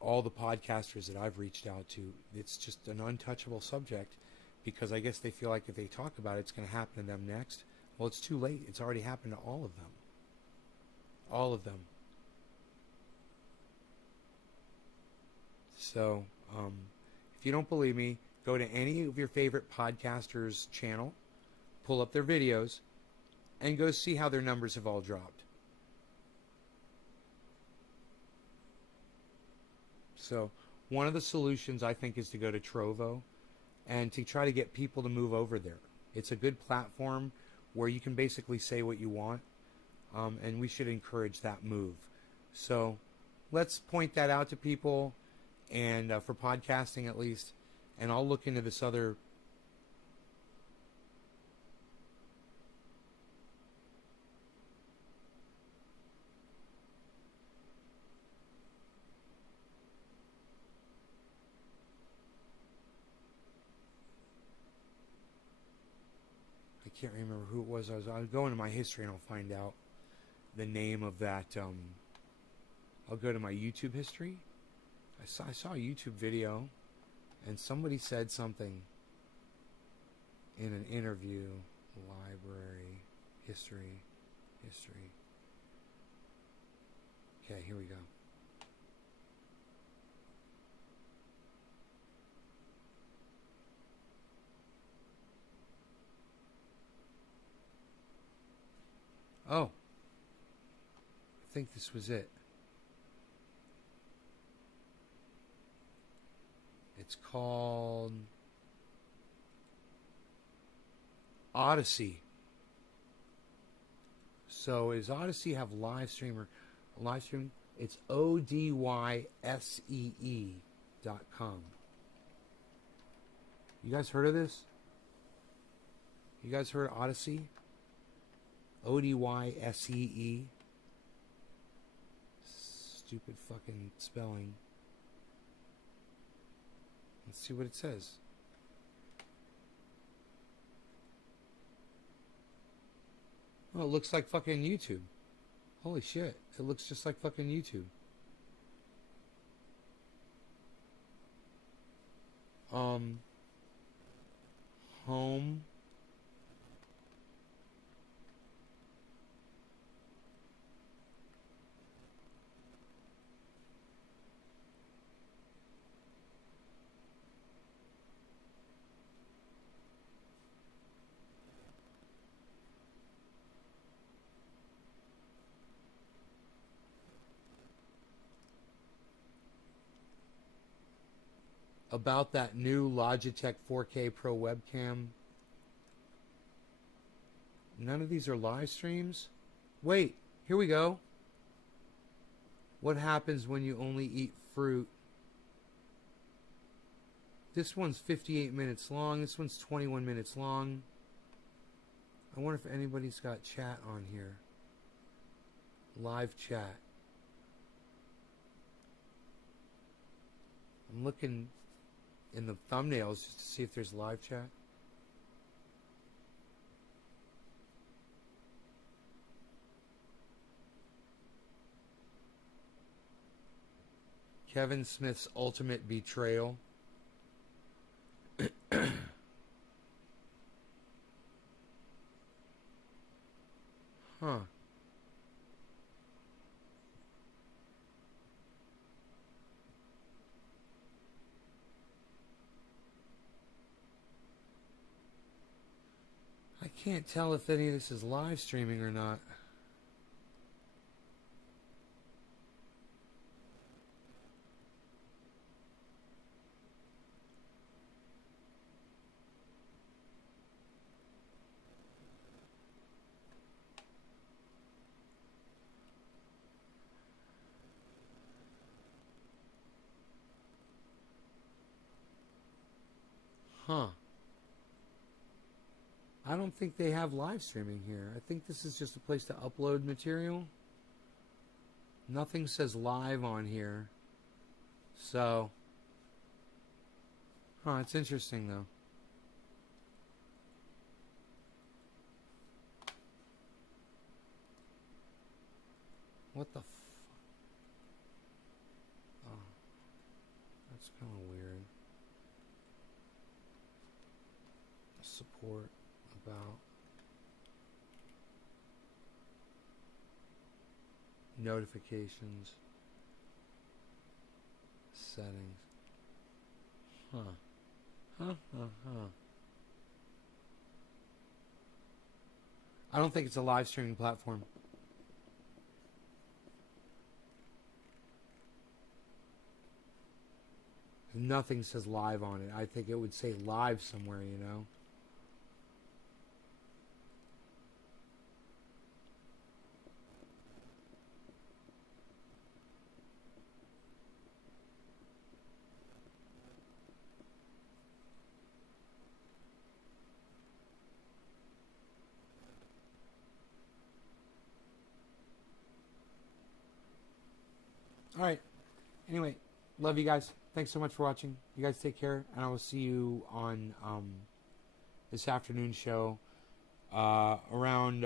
All the podcasters that I've reached out to, it's just an untouchable subject. Because I guess they feel like if they talk about it, it's going to happen to them next. Well, it's too late. It's already happened to all of them. All of them. So, if you don't believe me, go to any of your favorite podcasters' channel, pull up their videos, and go see how their numbers have all dropped. So, one of the solutions, I think, is to go to Trovo and to try to get people to move over there. It's a good platform where you can basically say what you want. And we should encourage that move. So let's point that out to people, and for podcasting at least. And I'll look into this other. can't remember who it was. I'll go into my history and I'll find out the name of that. I'll go to my YouTube history. I saw a YouTube video, and somebody said something in an interview. Library, history. Okay, here we go. Oh, I think this was it. It's called Odyssey. So does Odyssey have live stream? It's ODYSEE.com. You guys heard of this? You guys heard of Odyssey? ODYSEE. Stupid fucking spelling. Let's see what it says. Oh, it looks like fucking YouTube. Holy shit. It looks just like fucking YouTube. Home. About that new Logitech 4K Pro webcam. None of these are live streams? Wait, here we go. What happens when you only eat fruit? This one's 58 minutes long. This one's 21 minutes long. I wonder if anybody's got chat on here. Live chat. I'm looking in the thumbnails just to see if there's live chat. Kevin Smith's ultimate betrayal. Huh. I can't tell if any of this is live streaming or not. Huh. I don't think they have live streaming here. I think this is just a place to upload material. Nothing says live on here. So, it's interesting though. What the oh, that's kind of weird. Support about notifications, settings. I don't think it's a live streaming platform. Nothing says live on it. I think it would say live somewhere, you know. All right. Anyway, love you guys. Thanks so much for watching. You guys take care, and I will see you on this afternoon show. around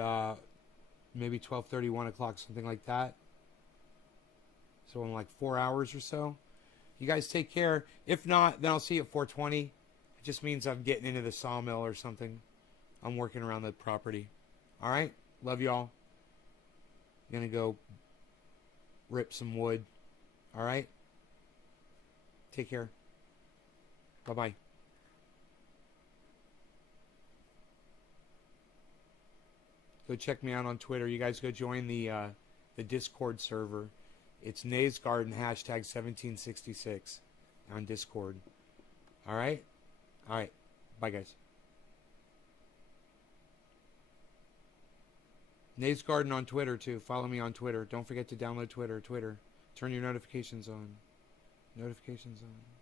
maybe 12:30, 1 o'clock, something like that. So in like 4 hours or so. You guys take care. If not, then I'll see you at 4:20. It just means I'm getting into the sawmill or something. I'm working around the property. All right? Love y'all. Gonna go rip some wood. All right? Take care. Bye-bye. Go check me out on Twitter. You guys go join the Discord server. It's Nays Garden hashtag 1766 on Discord. All right? All right. Bye, guys. Nays Garden on Twitter, too. Follow me on Twitter. Don't forget to download Twitter. Turn your notifications on. Notifications on.